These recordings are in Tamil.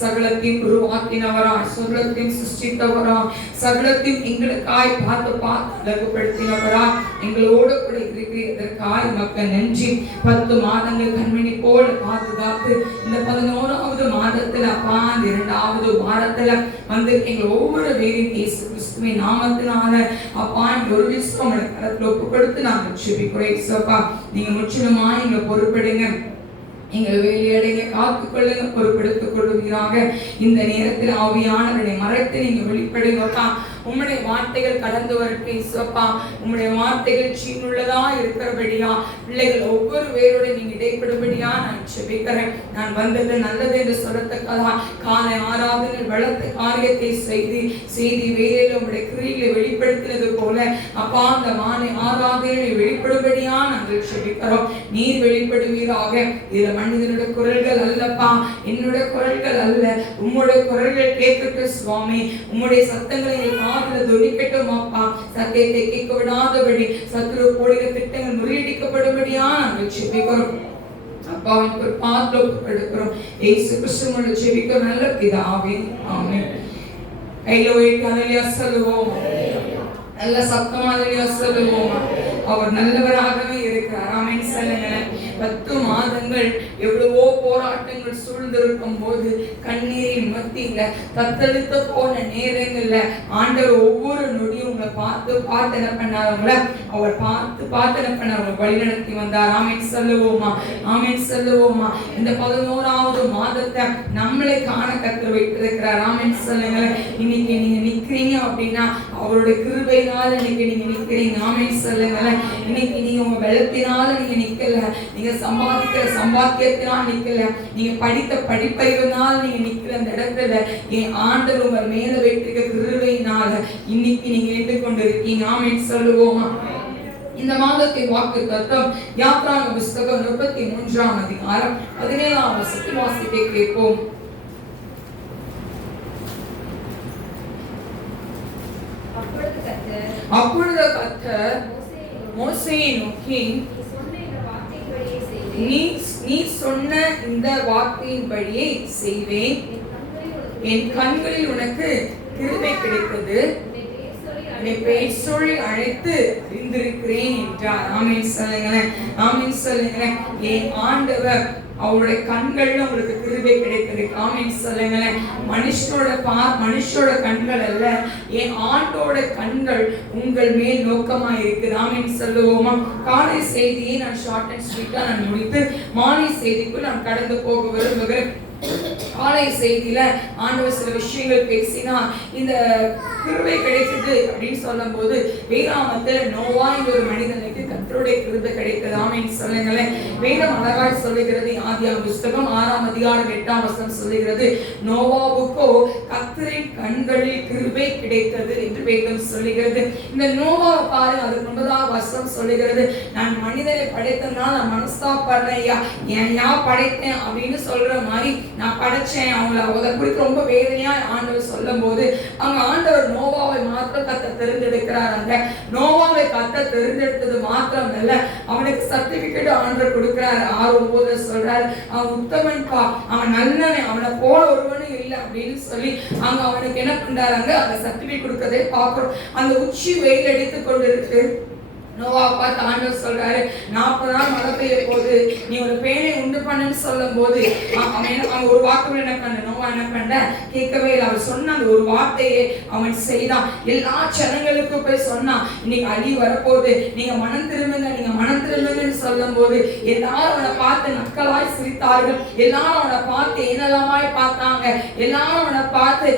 சகலத்தையும் உருவாக்கினவரா, சகலத்தையும் சிருஷ்டித்தவரா, சகலத்தையும் எங்களுக்காய் பார்த்து அழகுபடுத்தினவரா, எங்களோடு கூட இருக்கிறதற்காய் மக்கள் நன்றி. 10 மாதங்கள் கண்மணி போல பாதுகாத்து இந்த 11வது மாதத்துல அப்பா 2வது வாரத்துல வந்து எங்கள் ஒவ்வொரு பேரையும் இயேசு கிறிஸ்துவின் நாமத்தினால அப்பா ஒரு விஷயம் கரத்துல ஒப்பு கொடுத்து நாங்கள் ஜெபிக்கிறோம். சப்பா நீங்க முற்றிலுமா எங்களை பொறுப்படுங்க, எங்கள் வேலையடைங்க காத்துக்கொள்ளுங்க, பொறுப்பெடுத்துக் கொள்வீராக. இந்த நேரத்தில் ஆவியானவரை மறைத்து நீங்க வெளிப்படுங்கப்பா. உம்முடைய வார்த்தைகள் கடந்து வரட்டும் இயேசுப்பா. உம்முடைய வார்த்தைகள் சீனுள்ளதா இருக்கிறபடியா பிள்ளைகள் ஒவ்வொரு பேரோட நீங்க இடைப்படும்படியா நான் ஜெபிக்கிறேன். நான் வந்தது நல்லது என்று சொல்லத்தக்கதா காலை ஆராதனை வளர்த்த காரியத்தை செய்தி வேலையில உங்களுடைய கிரியை வெளிப்படுத்தினது போல அப்பா அந்த மாலை ஆராதனை வெளிப்படும்படியா நாங்கள் ஜெபிக்கிறோம். நீர் வெளிப்படுவீராக. இதுல மனிதனுடைய குரல்கள் அல்லப்பா, என்னுடைய குரல்கள் அல்ல, உம்முடைய குரல்கள் கேட்கட்டும் சுவாமி. உம்முடைய சத்தங்களை காதுல துணிக்கட்டும் அப்பா. சத்தியத்தை கேட்க விடாதபடி சத்துரு போடுகிற திட்டங்கள் முறியடிக்கப்படும்படியா நாங்கள் ஜெபிக்கிறோம். அப்பாவின் ஒரு பாதுகாப்பு எடுக்கிறோம். இயேசு கிறிஸ்துவோட ஜெபிக்க நல்ல பிதாவே, ஆமென். கையில வைத்து ஹல்லேலூயா சொல்லுவோம். நல்ல சத்தமா ஹல்லேலூயா சொல்லுவோம். அவர் நல்லவராகவே இருக்கிறார். ஆமென் சொல்லுங்க. 10 மாதங்கள் எவ்வளவோ போராட்டங்கள் சூழ்ந்திருக்கும் போது கண்ணீரின் மத்தியில தத்தளித்து போன நேரங்கள்ல ஆண்டவர் ஒவ்வொரு நொடியும் உங்களை பார்த்து என்ன பண்ணாருங்கள, அவர் பார்த்து என்ன பண்ணாரு, வழிநடத்தி வந்தார். ஆமென் சொல்லுவோமா, ஆமென் சொல்லுவோமா. இந்த 11வது மாதத்தை நம்மளை காண கர்த்தர் வைத்திருக்கிறார். ஆமென் சொல்லுங்க. இன்னைக்கு நீங்க நிக்கிறீங்க அப்படின்னா அவருடைய கிருபையினால இன்னைக்கு நீங்க நிக்கிறீங்க. ஆமென் சொல்லுங்க. இன்னைக்கு நீங்க உங்க வெள்ளத்தினால நீங்க நிக்கல, நீங்க சம்பாதிக்கிற சம்பாத்தியத்தினால் நிக்கல, நீங்க படித்த படிப்பறிவினால் நீங்க நிக்கிற அந்த இடத்துல என் ஆண்டவர் உங்க மேல வைத்திருக்க கிருபையினால இன்னைக்கு நீங்க நின்று கொண்டிருக்கீங்க. ஆமென் சொல்லுவோமா. இந்த மாதத்தின் வாக்கு தத்தம் யாத்ராகம புஸ்தகம் 33ஆம் அதிகாரம் 17ஆம் வசனத்தை வாசிக்க கேட்போம். அப்பொழுது கர்த்தர் மோசேயை நோக்கி, நீ சொன்ன இந்த வார்த்தையின்படியே செய்வேன், என் கண்களில் உனக்கு கிருபை கிடைத்தது, என்னை பெயர் சொல்லி அழைத்து அறிந்திருக்கிறேன் என்றார். ஆமென் சொல்லுங்களேன், ஆமென் சொல்லுங்களேன். என் ஆண்டவர் அவருடைய கண்கள்ல உங்களுக்கு கிருபை கிடைத்தது. ஆமென் சொல்லுங்களேன். மனுஷோட கண்கள் அல்ல, என் ஆண்டோட கண்கள் உங்கள் மேல் நோக்கமா இருக்குது. ஆமென் சொல்லுவோமா. காலை செய்தியை நான் ஷார்ட் அண்ட் ஸ்வீட்டா நான் முடித்து மாலை செய்திக்குள் நான் கடந்து போக விரும்புகிறேன். காலை செய்தியில ஆண்டவர் சில விஷயங்கள் பேசினா இந்த கிருபை கிடைத்தது அப்படின்னு சொல்லும் போது வேதாமத்துல நோவா என்ற ஒரு மனிதனுக்கு கர்த்தருடைய கிருபை கிடைத்தது. ஆமென் சொல்லுங்களேன். வேதம் அழகாய் சொல்லுகிறது. ஆதியாகம புஸ்தகம் 6ஆம் அதிகாரம் 8ஆம் வசனம் சொல்லுகிறது, நோவாவுக்கோ கர்த்தரின் கண்களில் கிருபை கிடைத்தது என்று வேதம் சொல்லுகிறது. இந்த நோவாவை பாருங்க, அதுக்கு 9ஆம் வசனம் சொல்லுகிறது, நான் மனிதனை படைத்தனால நான் மனஸ்தாபப்படுறேன், ஏன் படைத்தேன் அப்படின்னு சொல்ற மாதிரி நான் படைச்சேன் அவங்கள. அதை குறித்து ரொம்ப வேதனையா ஆண்டவர் சொல்லும் போது அவங்க ஆண்டவர் நோவாவை மாத்திரம் கர்த்தர் தெரிந்தெடுக்கிறார். அந்த நோவாவை கர்த்தர் தெரிந்தெடுத்தது மாத்திரம் இல்ல, அவனுக்கு சர்டிபிகேட் ஆண்டவர் கொடுக்கிறார். 6:9 சொல்றாரு, அவன் உத்தமன்பா, அவன் நல்லவன், அவனை போல ஒருவனும் இல்லை அப்படின்னு சொல்லி அவங்க அவனுக்கு என்ன பண்றாங்க, அந்த சர்டிபிகேட் கொடுக்கறதே பார்க்கிறோம். அந்த உச்சி வெயில் அடித்துக் கொண்டிருக்கு. நோவா பார்த்து ஆண்டவர் சொல்றாரு, 40 நாள் மழை பெய்ய போது நீ ஒரு பேனை உண்டு பண்ணுன்னு சொல்லும் போது அவன் ஒரு வாக்கு என்ன பண்ண, நோவா என்ன பண்ண கேட்கவே இல்லை. அவர் சொன்ன அந்த ஒரு வார்த்தையே அவன் செய்தான். எல்லா ஜனங்களுக்கும் போய் சொன்னான், இன்னைக்கு அழி வரப்போகுது, நீங்க மனம் திரும்புங்க, நீங்க மனம் திரும்புங்கன்னு சொல்லும் போது எல்லாரும் அவனை பார்த்து நக்கலாய் சிரித்தார்கள். எல்லாரும் அவனை பார்த்து என்னெல்லாமாய் பார்த்தாங்க. எல்லாரும் அவனை பார்த்து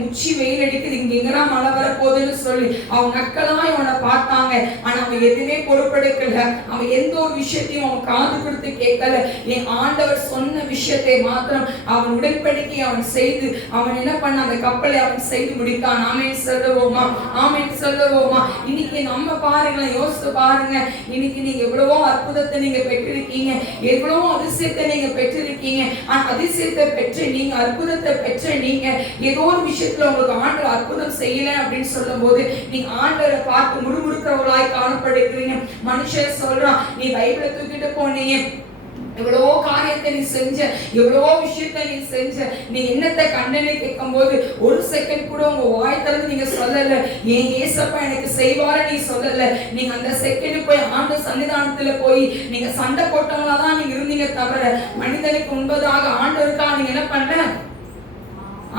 முச்சி வெயில் அடிக்குது, இங்க எங்கெல்லாம் மழை வரப்போகுதுன்னு சொல்லி அவன் நக்கலாய் அவனை பார்த்தாங்க. ஆனா அவன் எதுவுமே பொறுப்பெடுக்கல. அவன் எந்த ஒரு விஷயத்தையும் அவன் காது கொடுத்து கேட்கல. என் ஆண்டவர் சொன்ன விஷயத்தை மாத்திரம் அவன் உடன்படிக்கை அவன் செய்து அவன் என்ன பண்ண, அந்த கப்பலை அவன் செய்து முடித்தான். ஆமென் சொல்லுவோமா, ஆமென் சொல்லுவோமா. இன்னைக்கு நம்ம பாருங்களேன், யோசித்து பாருங்க, இன்னைக்கு நீங்க எவ்வளவோ அற்புதத்தை நீங்க பெற்றிருக்கீங்க, எவ்வளவோ அதிசயத்தை நீங்க பெற்றிருக்கீங்க. அதிசயத்தை பெற்று நீங்க, அற்புதத்தை பெற்ற நீங்க ஏதோ ஒரு விஷயத்துல உங்களுக்கு ஆண்டவர் அற்புதம் செய்யல அப்படின்னு சொல்லும் போது நீங்க ஆண்டவரை பார்த்து முறுமுறுக்கிறவர்களாய் காணப்படுகிறீங்க. மனுஷன் சொல்றான், நீ பைபிளை தூக்கிட்டு போனீங்க, எவ்வளவோ காரியத்தை நீ செஞ்ச, எவ்வளவோ விஷயத்தை நீ செஞ்ச. நீ என்னத்தை கண்டனை கேட்கும் போது ஒரு செகண்ட் கூட உங்க வாய் திறந்து நீங்க சொல்லல, ஏன் ஏசப்பா எனக்கு செய்வாரு நீ சொல்லல. நீங்க அந்த செகண்ட் போய் ஆண்டு சன்னிதானத்துல போய் நீங்க சண்டை போட்டவங்களா தான் நீங்க இருந்தீங்க தவிர, மனிதனுக்கு முன்பதாக ஆண்டவருக்காக நீங்க என்ன பண்ண,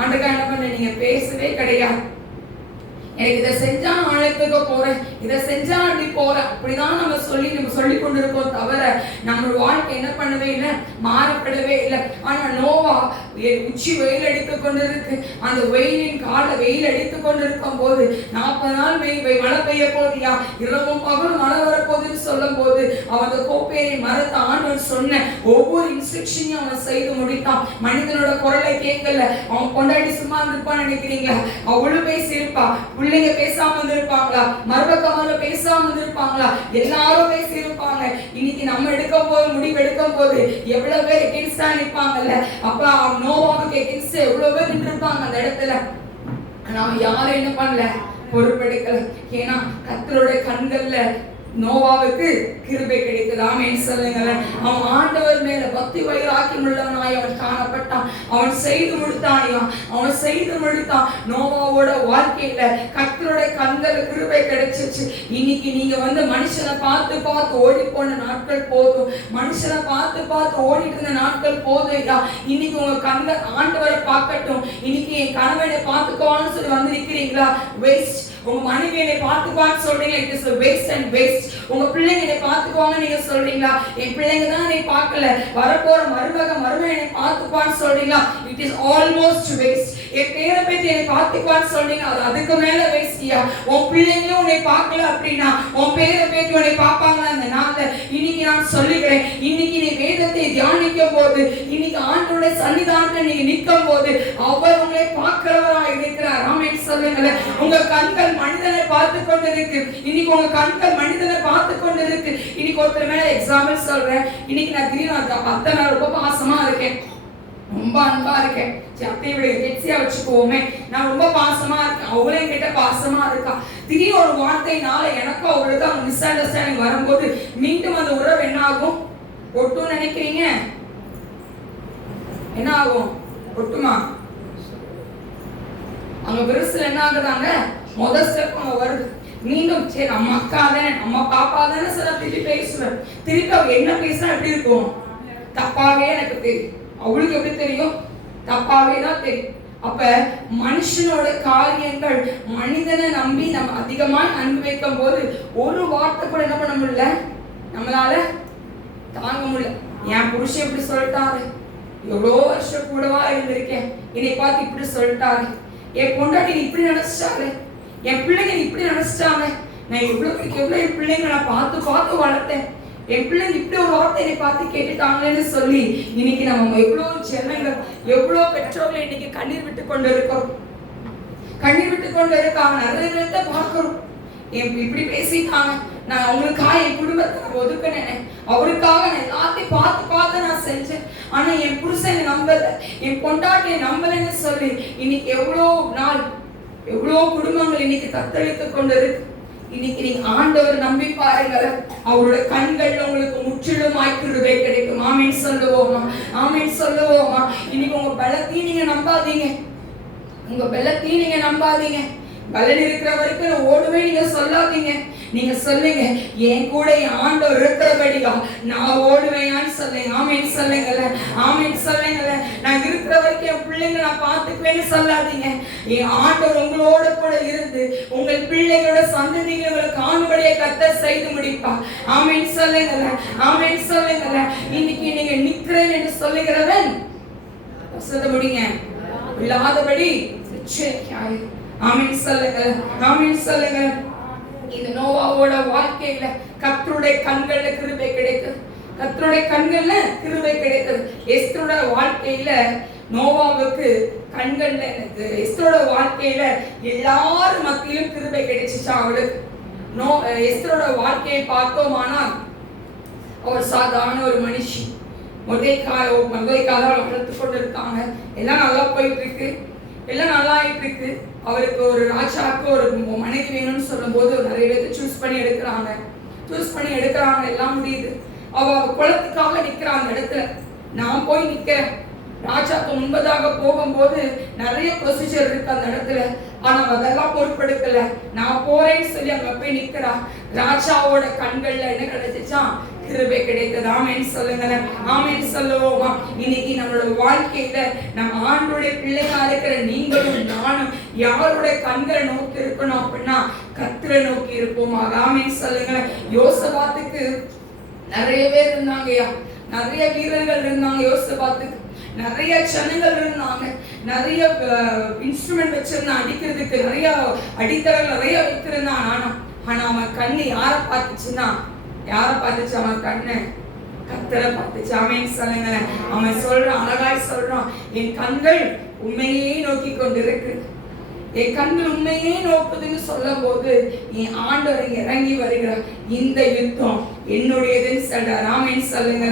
ஆண்டுக்காக என்ன பண்ண, நீங்க பேசவே கிடையாது. எனக்கு இதை செஞ்சா ஆழத்துக்கு போறேன், இதை செஞ்சா அப்படி போறேன், அப்படிதான் நம்ம சொல்லி கொண்டிருக்கோம் தவிர நம்ம வாழ்க்கை என்ன பண்ணவே இல்லை, மாறப்படவே இல்லை. ஆனா நோவா உச்சி வெயில் அடித்து கொண்டிருக்கு, அந்த வெயிலின் கால வெயில் அடித்து கொண்டிருக்கும் போது 40 நாள் மழை பெய்ய போதியா, இரவும் பகலும் மழை வரப்போகுதுன்னு சொல்லும் போது அவன் அந்த கோப்பையை மரத்த ஆண்டவர் சொன்ன ஒவ்வொரு இன்ஸ்ட்ரக்ஷனையும் அவன் செய்து முடித்தான். மனிதனோட குரலை கேட்கல. அவன் கொண்டாடி சும்மா இருப்பான்னு நினைக்கிறீங்களா? அவளும் பேசியிருப்பா, பிள்ளைங்க பேசாம இருந்திருப்பாங்களா, மருமகமார பேசாம இருந்திருப்பாங்களா, எல்லாரும் பேசி இருப்பாங்க. இன்னைக்கு நம்ம முடிவு எடுக்கும் போது எவ்வளவு பேர் எகென்ஸ்டா நிற்பாங்கல்ல. அப்ப நோவாவுக்கு எகென்ஸ்ட் எவ்வளவு பேர் நின்றுப்பாங்க அந்த இடத்துல. ஆனா யாரும் என்ன பண்ணல, பொறுப்பெடுக்கல. ஏன்னா கர்த்தருடைய கண்கள்ல நோவாவுக்கு கிருபை கிடைத்தது. ஆமென் சொல்லுங்களேன். அவன் ஆண்டவர் மேல பக்தி வைராக்கியம் உள்ளவனாய் அவன் காணப்பட்டான். அவன் செய்து முடித்தான். நோவாவோட வாழ்க்கையில கர்த்தருடைய கண்கள் கிருபை கிடைச்சிச்சு. இன்னைக்கு நீங்க மனுஷனை பார்த்து ஓடி போன நாட்கள் போதும், மனுஷனை பார்த்து ஓடிட்டு இருந்த நாட்கள் போதும். இன்னைக்கு உங்க கண்கள் ஆண்டவரை பார்க்கட்டும். இன்னைக்கு என் கணவனை பார்த்துக்கோன்னு சொல்லி வந்திருக்கிறீங்களா? வேஸ்ட். உங்க மனைவி என்னை பார்த்துக்குவான்னு சொல்றீங்க, it is waste and waste. உங்க பிள்ளைங்க என்னை பார்த்துக்குவாங்க நீங்க சொல்றீங்களா? என் பிள்ளைங்க தான் என்னை பார்க்கல, வரப்போற மருமகன் என்னை பார்த்துக்குவான்னு சொல்றீங்களா? It is almost waste. என் பேரை பத்தி என்னை பார்த்துக்குவான்னு சொல்றீங்க, அது அதுக்கு மேல வேஸ்டியா? உன் பிள்ளைங்களும் உன்னை பார்க்கல அப்படின்னா உன் பேரை பேத்தி உன்னை பார்ப்பாங்களா? அந்த நாள்ல இன்னைக்கு நான் சொல்லிக்கிறேன். இன்னைக்கு நீ வேதத்தை தியானிக்கும் போது, இன்னைக்கு ஆண்டவருடைய சன்னிதானத்தில் நீங்க நிற்கும் போது அவர் உங்களை பார்க்கிறவரா இருக்கிறார். ஆமென் சொல்லுங்களேன். உங்க கண்கள் மனிதனை பார்த்து கொண்டிருக்கு. இன்னைக்கு உங்க கண்கள் மனிதனை பார்த்து கொண்டிருக்கு. இன்னைக்கு ஒருத்தர் மேல எக்ஸாம்பிள் சொல்றேன். இன்னைக்கு நான் திடீர்னு அத்தை நான் ரொம்ப பாசமா இருக்கேன், ரொம்ப அன்பா இருக்கேன். அத்தையை விட கெட்சியா வச்சுக்கோமே, நான் ரொம்ப பாசமா இருக்கேன், அவளையும் கிட்ட பாசமா இருக்கா. திடீர்னு ஒரு வார்த்தையினால எனக்கும் அவளுக்கு அவங்க மிஸ் அண்டர்ஸ்டாண்டிங் வரும்போது மீண்டும் அந்த உறவு என்ன ஆகும்? ஒட்டும் நினைக்கிறீங்க? என்ன ஆகும்? ஒட்டுமா? அங்க விருசுல என்ன ஆகுதாங்க? முதல் ஸ்டெப் அங்க வருது. மீண்டும் சரி நம்ம அக்கா தானே, நம்ம பாப்பா தானே, சார் திருப்பி பேசுவேன். திருப்பி அவ என்ன பேசினா எப்படி இருக்கும்? தப்பாவே எனக்கு தெரியும். அவளுக்கு எப்படி தெரியும்? தப்பாவே தான் தெரியும். அப்ப மனுஷனோட காரியங்கள், மனிதனை நம்பி நம்ம அதிகமாக அன்பு வைக்கும் போது ஒரு வார்த்தை கூட என்ன பண்ண முடியல, நம்மளால தாங்க முடியல. என் புருஷன் இப்படி சொல்லிட்டாரு, எவ்வளோ வருஷம் கூடவா இருந்திருக்கேன், என்னை பார்த்து இப்படி சொல்லிட்டாரு, என் பொண்டாட்டி இப்படி நினைச்சிட்டாரு, என் பிள்ளைங்க இப்படி நினைச்சிட்டாங்க, நான் எவ்வளவு என் பிள்ளைங்க நான் பார்த்து வளர்த்தேன், என் பிள்ளைங்க இப்படி ஒரு வார்த்தை என்னை பார்த்து கேட்டுட்டாங்களேன்னு சொல்லி இன்னைக்கு நம்ம எவ்வளவு ஜனங்கள், எவ்வளவு பெற்றோர்கள் இன்னைக்கு கண்ணீர் விட்டு கொண்டு இருக்கோம். நிறைய பேர்த்த பார்க்கிறோம். இப்படி பேசிட்டாங்க, நான் அவங்களுக்காக என் குடும்பத்தை நான் ஒதுக்கினேன், அவருக்காக நான் எல்லாத்தையும் பார்த்து நான் செஞ்சேன், ஆனா என் புருஷனை நம்பல, என் பொண்டாட்டியை நம்பலன்னு சொல்லி இன்னைக்கு எவ்வளோ குடும்பங்கள் இன்னைக்கு தத்தளித்து கொண்டு இருக்கு. இன்னைக்கு நீங்க ஆண்டவர் நம்பி பாருங்க, அவரோட கண்கள் உங்களுக்கு முற்றிலுமாய் கிருபை கிடைக்கும். ஆமென் சொல்லுவோமா? ஆமென் சொல்லுவோமா? இன்னைக்கு உங்க பலத்தையும் நீங்க நம்பாதீங்க. பலன் இருக்கிற வரைக்கும் ஓடுவே நீங்க சொல்லாதீங்க. நீங்க சொல்லுங்க, என் கூட என் ஆண்டவர் இருக்கிறபடியா நான் ஓடுவேன்னு சொல்லுங்க. ஆமென் சொல்லுங்கள. நான் இருக்கிற வரைக்கும் என் பிள்ளைங்க நான் பார்த்துக்குவேன்னு சொல்லாதீங்க. என் ஆண்டவர் உங்களோட கூட இருந்து உங்கள் பிள்ளைகளோட சந்ததிகளை உங்களுக்கு காணும்படியே கர்த்தர் செய்து முடிப்பா. ஆமென் சொல்லுங்கள. இன்னைக்கு நீங்க நிக்கிறேன் என்று சொல்லுகிறவன் சொல்ல முடியுங்க இல்லாதபடி ஆமென் சொல்லுங்க. இந்த நோவாவோட வாழ்க்கையில கர்த்தருடைய கண்கள்ல கிருபை கிடைக்குது. எஸ்தரோட வாழ்க்கையில நோவாவுக்கு கண்கள்ல, எஸ்தரோட வாழ்க்கையில எல்லாரும் மத்தியிலும் கிருபை கிடைச்சிச்சா அவளுக்கு. எஸ்தரோட வாழ்க்கையை பார்த்தோமானா அவர் சாதாரண ஒரு மனுஷி. மொர்தெகாய் வளர்த்து கொண்டு இருக்காங்க. எல்லாம் நல்லா போயிட்டு இருக்கு, எல்லாம் நல்லா ஆயிட்டு இருக்கு. அவருக்கு ஒரு ராஜாவுக்கு ஒரு மனைவி வேணும்னு சொல்லும் போது நிறைய பேர் சூஸ் பண்ணி எடுக்கிறாங்க, எல்லாம் முடியுது. அவ குளத்துக்காக நிக்கிறா அந்த இடத்துல. நான் போய் நிக்கிறேன். ராஜாக்கு முன்பதாக போகும்போது நிறைய ப்ரொசீஜர் இருக்கு அந்த இடத்துல. ஆனா அதெல்லாம் பொறுப்பெடுக்கல. நான் போறேன்னு சொல்லி அங்க போய் நிக்கிறா. ராஜாவோட கண்கள்ல என்ன கிடைச்சிச்சா? கிருபை கிடைத்தது. ஆமென் சொல்லுங்க, ஆமென் சொல்லுவோமா? இன்னைக்கு நம்மளோட வாழ்க்கையில நம்ம ஆண்டவருடைய பிள்ளையா இருக்கிற நீங்களும் நானும் யாருடைய கண்களை நோக்கி இருக்கணும் அப்படின்னா கர்த்தரை நோக்கி இருப்போமா? ஆமென் சொல்லுங்க. யோசபாத்துக்கு நிறைய பேர் இருந்தாங்கய்யா, நிறைய வீரர்கள் இருந்தாங்க. யோசபாத்துக்கு நிறைய ஜனங்கள் இருந்தாங்க, நிறைய இன்ஸ்ட்ருமெண்ட் வச்சிருந்தான் அடிக்கிறதுக்கு, நிறைய அடித்தளங்கள் நிறைய வைத்திருந்தான். ஆனா அவன் கண்ணு யாரை பார்த்துச்சுன்னா, யாரை பார்த்துச்சு? அவன் கண்ணு கர்த்தரை பார்த்துச்சு. ஆமென் சொல்லுங்க. அவன் சொல்றான், அழகாய் சொல்றான், என் கண்கள் உண்மையே நோக்கி கொண்டிருக்கு. என் கண்கள் உண்மையே நோக்குதுன்னு சொல்லும் போது என் ஆண்டவர் இறங்கி வருகிறார். இந்த யுத்தம் என்னுடையதுன்னு சொல்றார். ஆமென் சொல்லுங்க.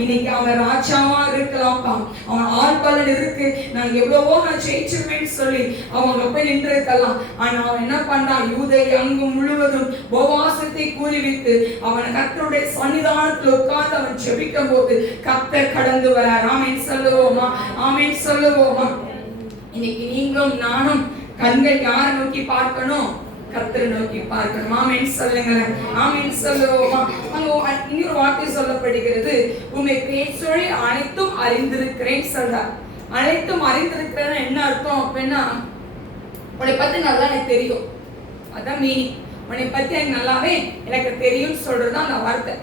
இன்னைக்கு அவன் ராஜாவா இருக்கலாம்ப்பா, அவன் ஆள்பலன் இருக்கு, நான் எவ்வளவோ நான் ஜெயிச்சிருவேன்னு சொல்லி அவங்க போய் நின்று இருக்கலாம். ஆனா அவன் என்ன பண்றான்? யூதை அங்கு முழுவதும் உபவாசத்தை கூறிவிட்டு அவன் கர்த்தருடைய சன்னிதானத்தில் உட்கார்ந்து அவன் ஜெபிக்கும் போது கர்த்தர் கடந்து வரார். ஆமென் சொல்லுவோமா? ஆமென் சொல்லுவோமா? இன்னைக்கு நீங்களும் நானும் கண்கள் யாரை நோக்கி பார்க்கணும்? கர்த்தரை நோக்கி பார்க்கணும். ஆமென் சொல்லுங்க, ஆமென் சொல்லுவோமா? அங்க இன்னொரு வார்த்தை சொல்லப்படுகிறது, உம்மை பேச்சொழி அனைத்தும் அறிந்திருக்கிறேன் சொல்றார். அனைத்தும் அறிந்திருக்கிறேன் என்ன அர்த்தம் அப்படின்னா, உன்னை பத்தி நல்லா எனக்கு தெரியும், அதான் மீனிங். உன்னை பத்தி எனக்கு நல்லாவே எனக்கு தெரியும் சொல்றதுதான் அந்த வார்த்தை.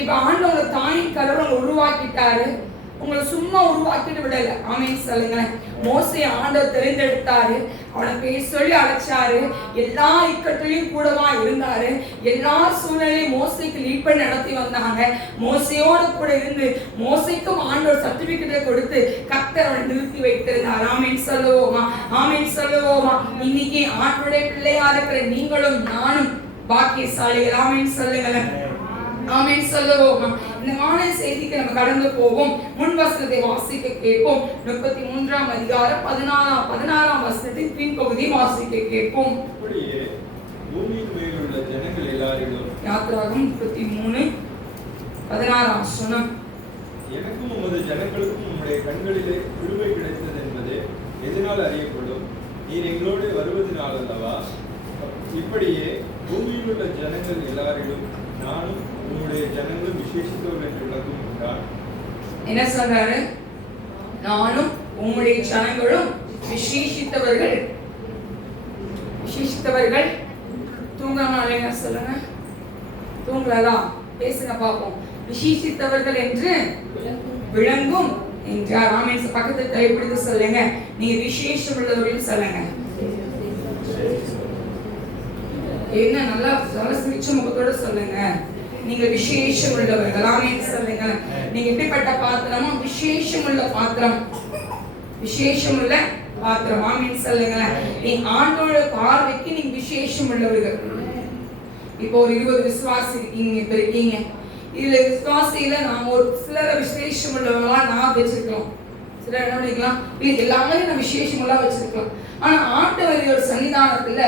இப்ப ஆண்டவங்க தாயின் கருவை உருவாக்கிட்டாரு, உங்களை சும்மா உருவாக்கிட்டு விடல. ஆமென் சொல்லுங்களேன். மோசே ஆண்டவர் தெரிந்தெடுத்தாரு, அவனை பேச சொல்லி அழைச்சாரு, எல்லா இக்கட்டிலையும் கூடவா இருந்தாரு, எல்லா சூழ்நிலையும் மோசைக்கு லீட் பண்ணி நடத்தி வந்தாங்க. மோசையோடு கூட இருந்து மோசைக்கும் ஆண்டவர் சர்டிபிகேட்டை கொடுத்து கர்த்தர் அவனை நிறுத்தி வைத்திருந்தார். ஆமென் சொல்லுவோமா? ஆமென் சொல்லுவோமா? இன்னைக்கு ஆண்டவருடைய பிள்ளையா இருக்கிற நீங்களும் நானும் பாக்கியசாலிகள். ஆமென் சொல்லுங்களேன், ஆமென் சொல்லுவோமா? இந்த மாலை செய்திக்கு நம்ம கடந்து போவோம். முன் வசனத்தை வாசிக்க கேட்போம். 33ஆம் அதிகாரம் 16ஆம் வசனத்தின் பின்பகுதி வாசிக்க கேட்போம். அப்படியே பூமியின் மேல் உள்ள ஜனங்கள் எல்லாரிலும், யாத்திராகமம் 33:16 வசனம், எனக்கும் உமது ஜனங்களுக்கும் உம்முடைய கண்களிலே கிருபை கிடைத்தது என்பது எதனால் அறியப்படும்? நீர் எங்களோடு வருவதனால் அல்லவா? இப்படியே பூமியில் உள்ள ஜனங்கள் எல்லாரிலும் நானும் உம்முடைய ஜனங்களும் விசேஷித்தவர்கள் என்று விளக்கும் என்றார். என்ன சொல்றாரு? நானும் உம்முடைய ஜனங்களும் விசேஷித்தவர்கள். விசேஷித்தவர்கள் தூங்காம சொல்லுங்க, தூங்கலா? பேசுங்க பாப்போம். விசேஷித்தவர்கள் என்று விளங்கும் என்றார். ஆமென். பக்கத்துல கைப்பிடித்து சொல்லுங்க, நீங்க விசேஷம் உள்ளவர்கள் சொல்லுங்க. என்ன நல்லா சிரிச்ச முகத்தோட சொல்லுங்க, நீங்க விசேஷம் உள்ளவர்கள். ஆமென் சொல்லுங்க. நீங்க எப்படிப்பட்ட பாத்திரமோ விசேஷம் உள்ள பாத்திரம், விசேஷம் உள்ள பாத்திரம். ஆமென் சொல்லுங்க. நீங்க ஆண்டோட பார்வைக்கு நீங்க விசேஷம் உள்ளவர்கள். இப்போ ஒரு 20 விசுவாசி இருக்கீங்க, இப்ப இருக்கீங்க. இதுல விசுவாசியில நாம ஒரு சிலர விசேஷம் உள்ளவங்களா நான் வச்சிருக்கோம். சிலர் என்ன பண்ணிக்கலாம், இது எல்லாமே நான் விசேஷம் எல்லாம் வச்சிருக்கலாம். ஆனா ஆண்டவர் சன்னிதானத்துல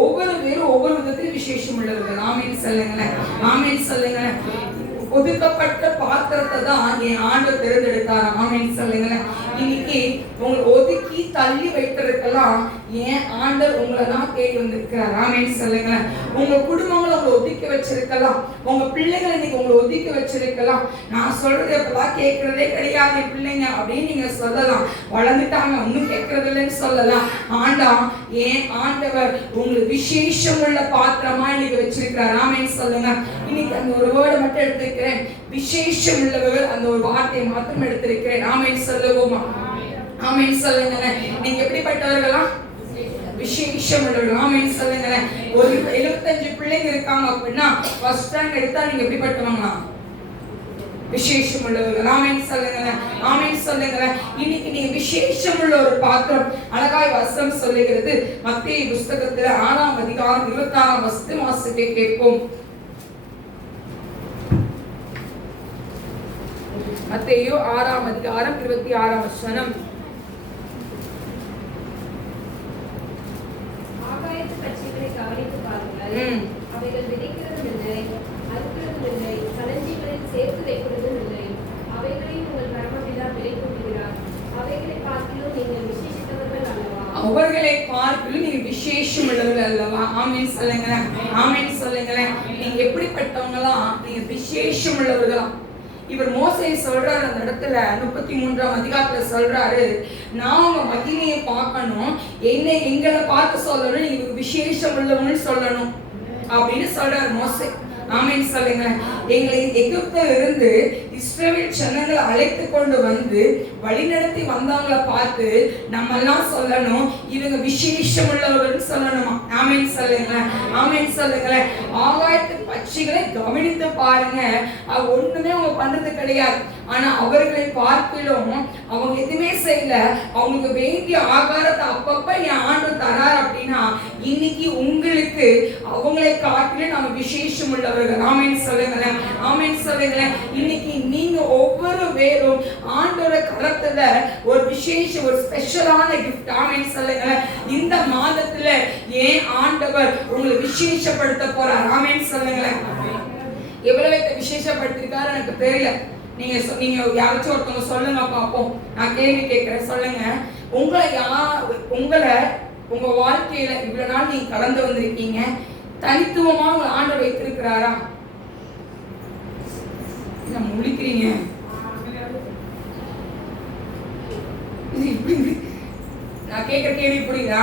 ஒவ்வொரு பேரும் ஒவ்வொரு விதத்திலும் விசேஷம் உள்ளவர்கள். ஆமென் சொல்லுங்களேன், ஆமென் சொல்லுங்களேன். ஒதுக்கப்பட்ட பாத்திரத்தை தான் என் ஆண்டவர் தேர்ந்தெடுத்தார். ஆமென் சொல்லுங்களேன். இன்னைக்கு உங்களை ஒதுக்கி தள்ளி வைத்திருக்கலாம், ஏன் ஆண்டவர் உங்களை தான் தேடி வந்திருக்கிறார். ஆமென் சொல்லுங்களேன். உங்க குடும்பங்களை உங்களை ஒதுக்கி வச்சிருக்கலாம், உங்க பிள்ளைகளை இன்னைக்கு உங்களை ஒதுக்கி வச்சிருக்கலாம். நான் சொல்றது எப்பெல்லாம் கேட்கறதே கிடையாது பிள்ளைங்க அப்படின்னு நீங்க சொல்லலாம். வளர்ந்துட்டாங்க ஒன்னும் கேட்கறது இல்லைன்னு சொல்லலாம். ஆண்டா ஏன் ஆண்டவர் உங்களுக்கு விசேஷம் உள்ள பாத்திரமா இன்னைக்கு வச்சிருக்கிறார். ஆமென் சொல்லுங்க. இன்னைக்கு அந்த ஒரு வேர்டை மட்டும் எடுத்துக்கிறேன், விசேஷம் உள்ளவர்கள், அந்த ஒரு வார்த்தையை மாத்திரம் எடுத்திருக்கிறேன். ஆமென் சொல்லுவோமா? ஆமென் சொல்லுங்க. நீங்க எப்படிப்பட்டவர்களா? விசேஷம் உள்ளவர்கள். ஆமென் சொல்லுங்க. ஒரு 75 பிள்ளைங்க இருக்காங்க அப்படின்னா ஃபர்ஸ்ட் ரேங்க் எடுத்தா நீங்க எப்படிப்பட்டவங்களா? விசேஷம் உள்ளவர்கள். ஆமென் சொல்லுங்க, ஆமென் சொல்லுங்க. இன்னைக்கு நீங்க விசேஷம் உள்ள ஒரு பாத்திரம். அழகாய் வசனம் சொல்லுகிறது, மத்தேயு புத்தகத்துல 6ஆம் அதிகாரம் 26ஆம் வசனத்தை வாசிக்க கேட்போம். மத்தேயு 6ஆம் அதிகாரம் 26ஆம் வசனம். ஆகாயத்து பட்சிகளை கவனித்து பாருங்கள், அவைகள் விதைக்கிறதும் இல்லை, அறுக்கிறதும் இல்லை, களஞ்சியங்களில் சேர்த்து பார்க்கலும் நீங்க விசேஷம் உள்ளவர்கள் அல்லவா? ஆமென் சொல்லுங்களேன். ஆமென் சொல்லுங்களேன். நீங்க எப்படிப்பட்டவங்களாம்? நீங்க விசேஷம் உள்ளவர்களா? இவர் மோசே சொல்றாரு அந்த இடத்துல 33ஆம் அதிகாரத்துல சொல்றாரு, நான் உங்க மகிமையை பார்க்கணும், எங்களை பார்த்து சொல்லணும், நீங்க விசேஷம் உள்ளவன்னு சொல்லணும் அப்படின்னு சொல்றாரு மோசே. ஆமென் சொல்லுங்களேன். எங்களை எகிப்தில் இருந்து இஸ்ரவேல் ஜனங்களை அழைத்து கொண்டு வந்து வழிநடத்தி வந்தவங்களை பார்த்து நம்ம எல்லாம் சொல்லணும், இவங்க விசேஷம் உள்ளவர்கள் சொல்லணுமா? ஆமென் சொல்லுங்களேன். ஆமென் சொல்லுங்களேன். ஆகாயத்து பட்சிகளை கவனித்து பாருங்க, அது ஒண்ணுமே அவங்க பண்றது கிடையாது. ஆனா அவர்களை பார்க்கலும் அவங்க எதுவுமே செய்யல. அவங்களுக்கு வேண்டிய ஆகாரத்தை அப்பப்ப என் ஆண்டு தரார் அப்படின்னா, இன்னைக்கு உங்களுக்கு அவங்களை காட்டிலும் நம்ம விசேஷம் உள்ளவர்கள். ஆமென் சொல்லுங்களேன். ஆமென் சொல்லுங்களேன். இன்னைக்கு நீங்க ஒவ்வொரு பேரும் ஆண்டோட கரத்துல ஒரு விசேஷ ஒரு ஸ்பெஷலான கிஃப்ட். ஆமென் சொல்லுங்களேன். இந்த மாதத்துல ஏன் ஆண்டவர் உங்களை விசேஷப்படுத்த போறார்? ஆமென் சொல்லுங்களேன். எவ்வளவு விசேஷப்படுத்திருக்காரு எனக்கு தெரியல. நீங்க யாராச்சும் ஒருத்தவங்க சொல்லுங்க பாப்போம். நான் கேள்வி கேட்கிறேன், சொல்லுங்க. உங்களை உங்க வாழ்க்கையில இவ்வளவு நாள் நீங்க கடந்து வந்திருக்கீங்க, தனித்துவமா உங்களை ஆண்டவர் வைத்திருக்கிறாரா? முழிக்கிறீங்க. நான் கேட்கிற கேள்வி புரியுதா?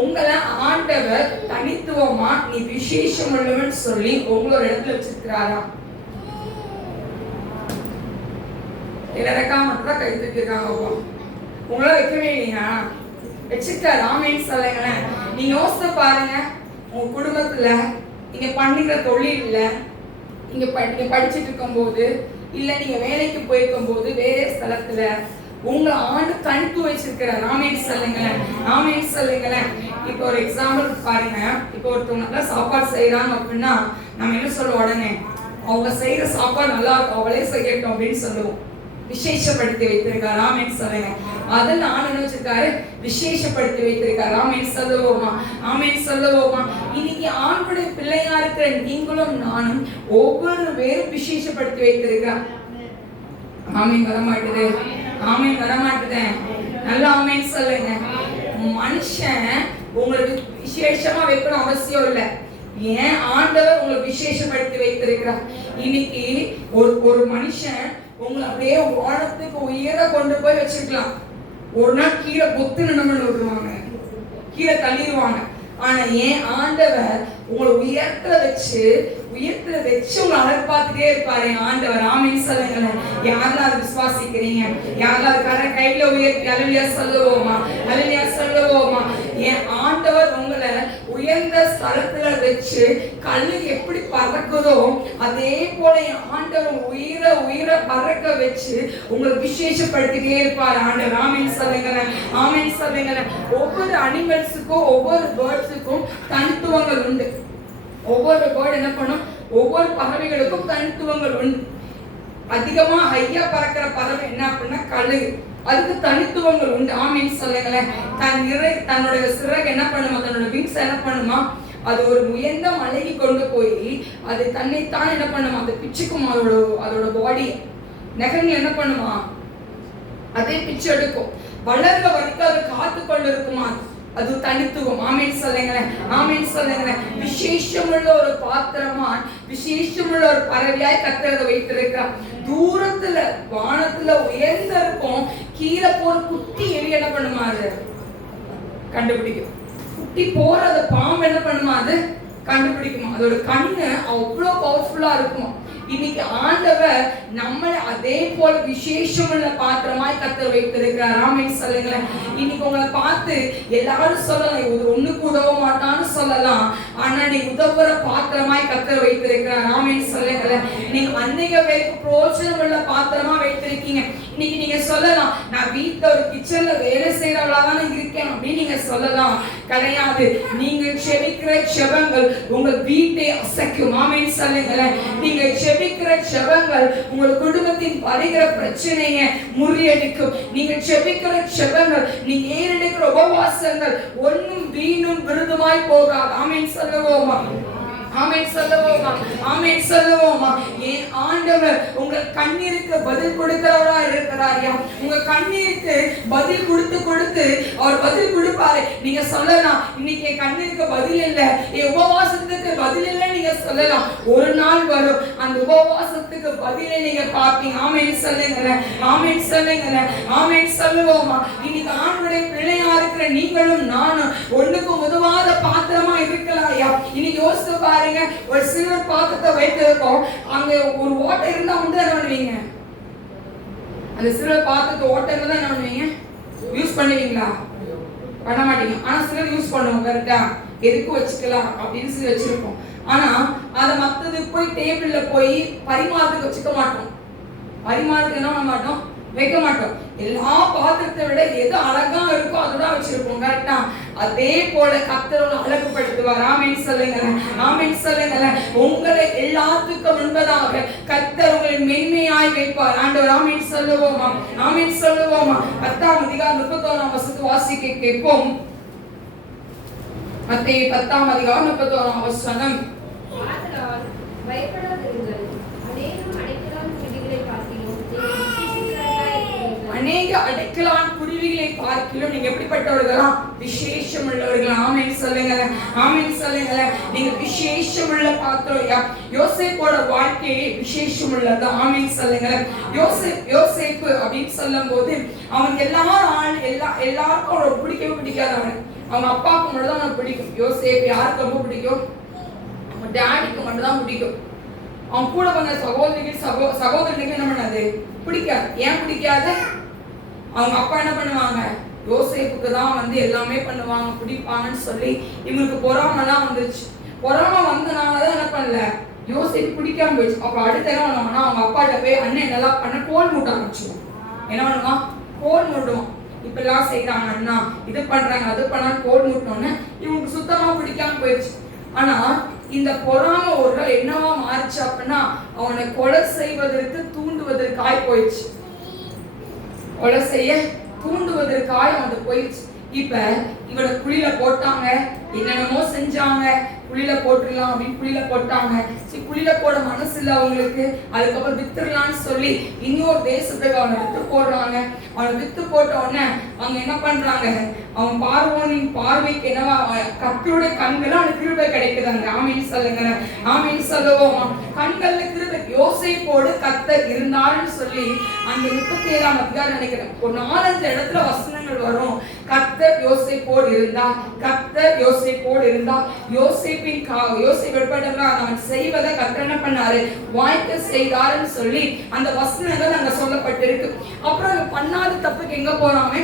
உங்களை ஆண்டவர் தனித்துவமா நீ விசேஷம் உள்ளவன் சொல்லி உங்களோட இடத்துல வச்சிருக்கிறாரா? மட்டும் தான் கை தூக்கிருக்காங்க. உங்களை வைக்கவே இல்லையா? வச்சிருக்காரு. ஆமென் சொல்லுங்களேன். நீங்க யோசித்து பாருங்க, உங்க குடும்பத்துல நீங்க பண்ணுகிற தொழில்ல, நீங்க படிச்சுட்டு இருக்கும் போது, இல்ல நீங்க வேலைக்கு போயிருக்கும் போது, வேற ஸ்தலத்துல உங்களை ஆண்டு தனித்து வச்சிருக்கிறார். ஆமென் சொல்லுங்களேன். ஆமென் சொல்லுங்களேன். இப்போ ஒரு எக்ஸாம்பிள் பாருங்க. இப்போ ஒருத்தவங்க நல்லா சாப்பாடு செய்யறாங்க அப்படின்னா நம்ம என்ன சொல்லுவோம்? உடனே அவங்க செய்யற சாப்பாடு நல்லா இருக்கும், அவளே செய்யட்டும் அப்படின்னு சொல்லுவோம். விசேஷப்படுத்தி வைத்திருக்காரு. ஆமென் சொல்லுங்க. அதில் நான் என்ன வச்சிருக்காரு? விசேஷப்படுத்தி வைத்திருக்காரு. ஆமென் சொல்லுவோமா? ஆமென் சொல்லுவோமா? இன்னைக்கு ஆண்டுடைய பிள்ளையா இருக்கிற நீங்களும் நானும் ஒவ்வொரு பேரும் விசேஷப்படுத்தி வைத்திருக்கிறார். ஆமென் வரமாட்டுது. ஆமென் வரமாட்டுது. நல்லா ஆமென் சொல்லுங்க. மனுஷன் உங்களுக்கு விசேஷமா வைக்கணும் அவசியம் இல்லை. ஏன் ஆண்டவர் உங்களை விசேஷப்படுத்தி வைத்திருக்கிறார். இன்னைக்கு ஒரு மனுஷன் உங்களை அப்படியே வானத்துக்கு உயர கொண்டு போய் வச்சிருக்கலாம். ஒரு நாள் கீழே பொத்து நின்று விடுவாங்க, கீழே தள்ளிடுவாங்க. ஆனா ஏன் ஆண்டவர் உங்களை உயர்த்த வச்சு உங்களை அழகு பார்த்துட்டே இருப்பாரு ஆண்டவர். ஆமென் சொல்லுங்களேன். யாரெல்லாம் அதை விசுவாசிக்கிறீங்க? யாரெல்லாம் அது கையில உயர்த்தி அல்லேலூயா சொல்லுவோமா? அல்லேலூயா சொல்லுவோமா? என் ஆண்டவர் உங்களை உயர்ந்த ஸ்தலத்துல வச்சு கல்லு எப்படி பறக்குதோ அதே போல என் ஆண்டவர் உயிர பறக்க வச்சு உங்களை விசேஷப்படுத்திட்டே இருப்பார் ஆண்டவர். ஆமென் சொல்லுங்களேன். ஆமென் சொல்லுங்களேன். ஒவ்வொரு அனிமல்ஸுக்கும் ஒவ்வொரு பேர்ட்ஸுக்கும் தனித்துவங்கள் உண்டு. ஒவ்வொரு பேர்டு என்ன பண்ணும்? ஒவ்வொரு பறவைகளுக்கும் தனித்துவங்கள் உண்டு. அதிகமா ஹையா பறக்கிற பறவை என்ன அப்படின்னா கழுகு. அதுக்கு தனித்துவங்கள் உண்டு. ஆமென் சொல்லுங்களேன். தன்னுடைய சிறகு என்ன பண்ணுமா? தன்னோட விங்ஸ் என்ன பண்ணுமா? அது ஒரு உயர்ந்த மலைக்கு கொண்டு போய் அது தன்னைத்தான் என்ன பண்ணுமா? அது பிச்சுக்கும். அதோட பாடி நகங்கள் என்ன பண்ணுமா? அதே பிச்சு எடுக்கும். வளர்ந்த வரைக்கும் அது காத்து கொண்டு இருக்குமா? அது தனித்துவம். ஆமென் சொல்லுங்களேன். ஆமென் சொல்லுங்களேன். விசேஷமுள்ள ஒரு பாத்திரமா, விசேஷமுள்ள ஒரு பறவையாய் கர்த்தர் வைத்திருக்கிறார். தூரத்துல வானத்துல உயர்ந்த இருக்கும், கீழே போற குட்டி எலி என்ன பண்ணுமா? அது கண்டுபிடிக்கும். குட்டி போறத பாம்பு என்ன பண்ணுமா? அது கண்டுபிடிக்குமா? அதோட கண்ணு அவ்வளவு பவர்ஃபுல்லா இருக்குமா? இன்னைக்கு ஆண்டவர் நம்மளை அதே போல விசேஷமுள்ள பாத்திரமாய் கர்த்தர் வைத்திருக்கிறார். ஆமென் சொல்லுங்களேன். இன்னைக்கு உங்களை பார்த்து எல்லாரும் சொல்லலாம், இது ஒண்ணுக்கு உதவ மாட்டான்னு சொல்லலாம். ஆனா நீ உதவுற பாத்திரமாய் கர்த்தர் வைத்திருக்கிறார். ஆமென் சொல்லுங்களேன். நீங்க அன்னைக்கு வரைக்கும் பிரோஜனம் உள்ள பாத்திரமா வைத்திருக்கீங்க. இன்னைக்கு நீங்க சொல்லலாம், நான் வீட்டுல ஒரு கிச்சன்ல வேலை செய்யறவளா தானே இருக்கேன் அப்படின்னு நீங்க சொல்லலாம். கிடையாது. நீங்க செபிக்கிற செபங்கள் உங்க வீட்டை அசைக்கும். ஆமென் சொல்லுங்களேன். நீங்க செபிக்கிற செபங்கள் உங்கள் குடும்பத்தின் வருகிற பிரச்சனையை முறியடிக்கும். நீங்க செபிக்கிற செபங்கள், நீங்க ஏறெடுக்கிற உபவாசங்கள் ஒன்னும் வீணும் விருதுமாய் போகாது. ஆமென் சொல்லுவோமா? ஆமென் சொல்லுவோமா? ஆமென் சொல்லுவோமா? ஏன் ஆண்டவர் உங்கள் கண்ணீருக்கு பதில் கொடுக்கிறவரா இருக்கிறாரியா? உங்க கண்ணீருக்கு பதில் கொடுத்து கொடுத்து அவர் பதில் கொடுப்பாரு. நீங்க சொல்லலாம், இன்னைக்கு என் கண்ணுக்கு பதில் இல்லை, என் உபவாசத்துக்கு பதில் இல்லை நீங்க சொல்லலாம். ஒரு நாள் வரும், அந்த உபவாசத்துக்கு பதிலை நீங்க பார்ப்பீங்க. ஆமென் சொல்லுங்க, ஆமென் சொல்லுங்க, ஆமென் சொல்லுவோமா? இன்னைக்கு ஆண்டவருடைய பிள்ளையா இருக்கிற நீங்களும் நானும் ஒண்ணுக்கும் உதவாத பாத்திரமா இருக்கலாம். இன்னைக்கு யோசித்து பாருங்க, ஒரு சில்வர் பாத்திரத்தை வைத்திருக்கோம், அங்க ஒரு ஓட்டை இருந்தா மட்டும் என்ன பண்ணுவீங்க? அந்த சில்வர் பாத்திரத்தை ஓட்டை இருந்தா என்ன பண்ணுவீங்க? யூஸ் பண்ணுவீங்களா? பண்ண மாட்டீங்க. ஆனா சிலர் யூஸ் பண்ணுவோம், கரெக்டா? எதுக்கு வச்சுக்கலாம் அப்படின்னு சொல்லி வச்சிருப்போம். ஆனா அதை மத்ததுக்கு போய் டேபிள்ல போய் பரிமாறத்துக்கு வச்சுக்க மாட்டோம். பரிமாறத்துக்கு என்ன பண்ண மாட்டோம்? வைக்க மாட்டோம். எல்லா பாத்திரத்தை விட எது அழகா இருக்கோ அதுதான் வச்சிருப்போம், கரெக்டா? அதே போல கர்த்தர் அழகுபடுத்துவார். ஆமென் சொல்லுங்க, ஆமென் சொல்லுங்க. உங்களை எல்லாத்துக்கும் முன்பதாக கர்த்தர் உங்களை மென்மையாய் வைப்பார். ஆண்டவர் ஆமென் சொல்லுவோமா? ஆமென் சொல்லுவோமா? 10ஆம் அதிகாரம் 31ஆம் வசனத்தை வாசிக்க கேட்போம். மத்தேயு 10ஆம் அதிகாரம் 31ஆம் வசனம். ஆதலால் பயப்படாதிருங்கள், அநேக அடைக்கலான் குருவிகளை பார்க்கிலும் நீங்க எப்படிப்பட்டவர்களா? விசேஷம் உள்ளவர்கள். ஆமென் சொல்லுங்க, ஆமென் சொல்லுங்க. நீங்க விசேஷம் உள்ள பாத்திரம். யோசேப்போட வாழ்க்கையே விசேஷம் உள்ளது. ஆமென் சொல்லுங்க. யோசேப்பு அப்படின்னு சொல்லும் போது அவன் எல்லாருக்கும் அவனை பிடிக்கவே பிடிக்காது. அவங்க அப்பாவுக்கு மட்டும் தான் அவனை பிடிக்கும். யோசேப்பு யாருக்கு ரொம்ப பிடிக்கும்? அவங்க டேடிக்கு மட்டும் தான் பிடிக்கும். அவன் கூட வந்த சகோதரனுக்கு என்ன பண்ணாது? பிடிக்காது. ஏன் பிடிக்காது? அவங்க அப்பா என்ன பண்ணுவாங்க? யோசேப்புக்கு தான் எல்லாமே பண்ணுவாங்க, பிடிப்பாங்கன்னு சொல்லி இவங்களுக்கு பொறாமலாம் வந்துருச்சு. பொறாம வந்தனாலதான் என்ன பண்ணல, யோசேப்பு பிடிக்காம போயிடுச்சு. அப்ப அடுத்து என்ன பண்ணுவாங்கன்னா, அவங்க அப்பாட்ட போய் அண்ணன் என்னெல்லாம் பண்ண கோல் மூட்ட ஆரம்பிச்சுவோம். என்ன பண்ணுவான்? கோல் மூட்டுவான். இப்ப எல்லாம் செய்யறாங்க, அண்ணா இது பண்றாங்க அது பண்ணான்னு கோல் மூட்டோன்னு இவங்களுக்கு சுத்தமா பிடிக்காம போயிடுச்சு. ஆனா இந்த பொறாம ஒரு நாள் என்னவா மாறிச்சு அப்படின்னா, அவனை கொலை செய்வதற்கு தூண்டுவதற்காய் போயிடுச்சு. கொலை செய்ய தூண்டுவதற்காய் அவன் போயிடுச்சு. இப்ப இவனை குழியில போட்டாங்க, என்னென்னமோ செஞ்சாங்க, குழியில போட்டுடலாம் அப்படின்னு குழியில போட்டாங்க. சரி, குழியில போட மனசு இல்லை அவங்களுக்கு. அதுக்கப்புறம் வித்துடலான்னு சொல்லி இன்னொரு தேசத்துக்கு அவனை வித்து போடுறாங்க. அவனை வித்து போட்ட உடனே அவங்க என்ன பண்றாங்க? அவன் பார்வோனின் பார்வைக்கு என்னவா, கர்த்தருடைய கண்கள் அவனுக்கு கிருபை கிடைக்குதாங்க. ஆமென் சொல்லுங்க, ஆமென் சொல்லுவோமா? கண்கள்ல கிருபை. யோசேப்போடு கர்த்தர் இருந்தாருன்னு சொல்லி அந்த 37ஆம் அதிகாரம் நினைக்கிறேன், ஒரு 4-5 இடத்துல வசனங்கள் வரும். கர்த்தர் யோசேப்போடு இருந்தா, கர்த்தர் யோசேப்போடு இருந்தா. யோசேப்பு அவன் செய்வதை கர்த்தர் என்ன பண்ணாரு? வாய்க்க செய்தாருன்னு சொல்லி அந்த வசனங்கள் அங்க சொல்லப்பட்டிருக்கு. அப்புறம் பண்ணாத தப்புக்கு எங்க போறாங்க?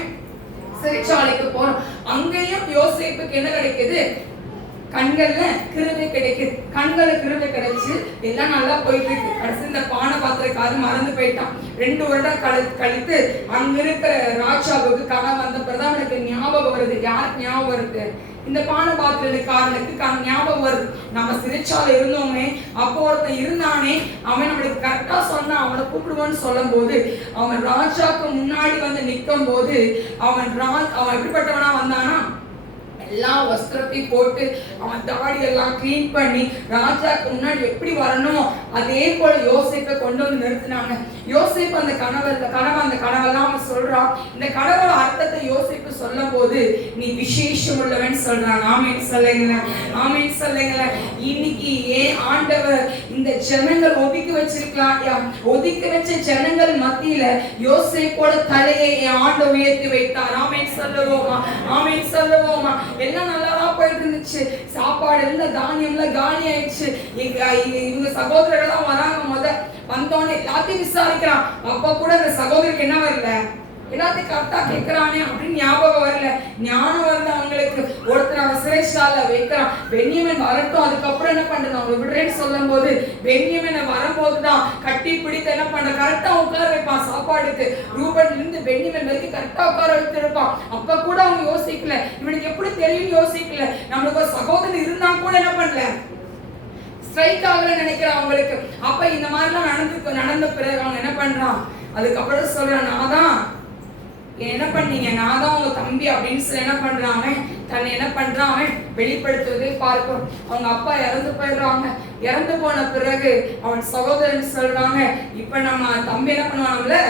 சிறைச்சாலைக்கு போறோம். அங்கேயும் யோசேப்புக்கு என்ன கிடைக்குது? கண்கள்ல கிருபை கிடைக்குது. கண்கள்ல கிருபை கிடைச்சு எல்லாம் நல்லா போயிட்டு இருக்கு. கடைசி இந்த பானை பாத்திரக்காரன் மறந்து போயிட்டான். 2 வருடம் கழித்து அங்க இருக்கிற ராஜாவுக்கு கனவு வந்த பிறகு எனக்கு ஞாபகம் வருது. யாருக்கு ஞாபகம் வருது? இந்த பானை பாத்திரக்காரனுக்கு ஞாபகம் வருது. நம்ம சிறைச்சாலை இருந்தோமே, அப்போ ஒருத்தன் இருந்தானே, அவன் நம்மளுக்கு கரெக்டா சொன்னா அவனை கூப்பிடுவான்னு சொல்லும் போது, அவன் ராஜாக்கு முன்னாடி நிற்கும் போது அவன் எப்படிப்பட்டவனா வந்தானா? எல்லா வஸ்திரத்தையும் போட்டு அவன் தாடி எல்லாம் கிளீன் பண்ணி ராஜாக்கு முன்னாடி எப்படி வரணும் அதே போல யோசேப்பை கொண்டு நிறுத்தினாங்க. யோசேப்பு அந்த கனவெல்லாம் அவன் சொல்றான். இந்த கனவோட அர்த்தத்தை யோசேப்பு சொல்லும் போது நீ விசேஷம் உள்ளவன் சொல்றான். ஆமென் சொல்லுங்க, ஆமென் சொல்லுங்க. இன்னைக்கு ஏன் ஆண்டவர் இந்த ஜனங்கள் ஒதுக்கி வச்சிருக்கலாம்? ஒதுக்கி வச்ச ஜனங்கள் மத்தியில யோசேப்போட தலையை ஆண்டவர் உயர்த்தி வைத்தார். ஆமென் சொல்லுவோமா, ஆமென் சொல்லுவோமா? எல்லாம் நல்லாதான் போயிட்டு இருந்துச்சு. சாப்பாடு எல்லாம் தானியம் எல்லாம் காலி ஆயிடுச்சு. இவங்க சகோதரர்கள் எல்லாம் வராங்க. வந்தோன்னு எல்லாத்தையும் விசாரிக்கிறான். அப்ப கூட அந்த சகோதரிக்கு என்ன வரல? எல்லாத்தையும் கரெக்டா கேட்கிறானே அப்படின்னு ஞாபகம் வரல, ஞானம் வரல அவங்களுக்கு. ஒருத்தர் அவன் சிறைச்சாலையில வைக்கிறான். பென்யமீன் வரட்டும், அதுக்கப்புறம் என்ன பண்றது? அவங்க விடுறேன்னு சொல்லும் போது பென்யமீனை வரும்போதுதான் கட்டி பிடித்து என்ன பண்ற? கரெக்டா உட்கார வைப்பான் சாப்பாடுக்கு. ரூபன்ல இருந்து பென்யமீன் வரைக்கும் கரெக்டா உட்கார வச்சிருப்பான். அப்ப கூட அவங்க யோசிக்கல, இவனுக்கு எப்படி தெரியும் யோசிக்கல. நம்மளுக்கு ஒரு சகோதரன் இருந்தா கூட என்ன பண்ணல, ஸ்ட்ரைக் ஆகல நினைக்கிறான் அவங்களுக்கு. அப்ப இந்த மாதிரிலாம் நடந்த பிறகு அவங்க என்ன பண்றான்? அதுக்கப்புறம் சொல்றான், நான் தான் என்ன பண்ணீங்க, நான் தான் உங்க தம்பி அப்படின்னு சொல்லி என்ன பண்றான்? தன்னை என்ன பண்றான்? வெளிப்படுத்துவதை பார்க்கும். அவங்க அப்பா இறந்து போயிடுறாங்க. இறந்து போன பிறகு அவன் சகோதரன் சொல்றாங்க, இப்ப நம்ம தம்பி என்ன பண்ணுவாங்கல்ல,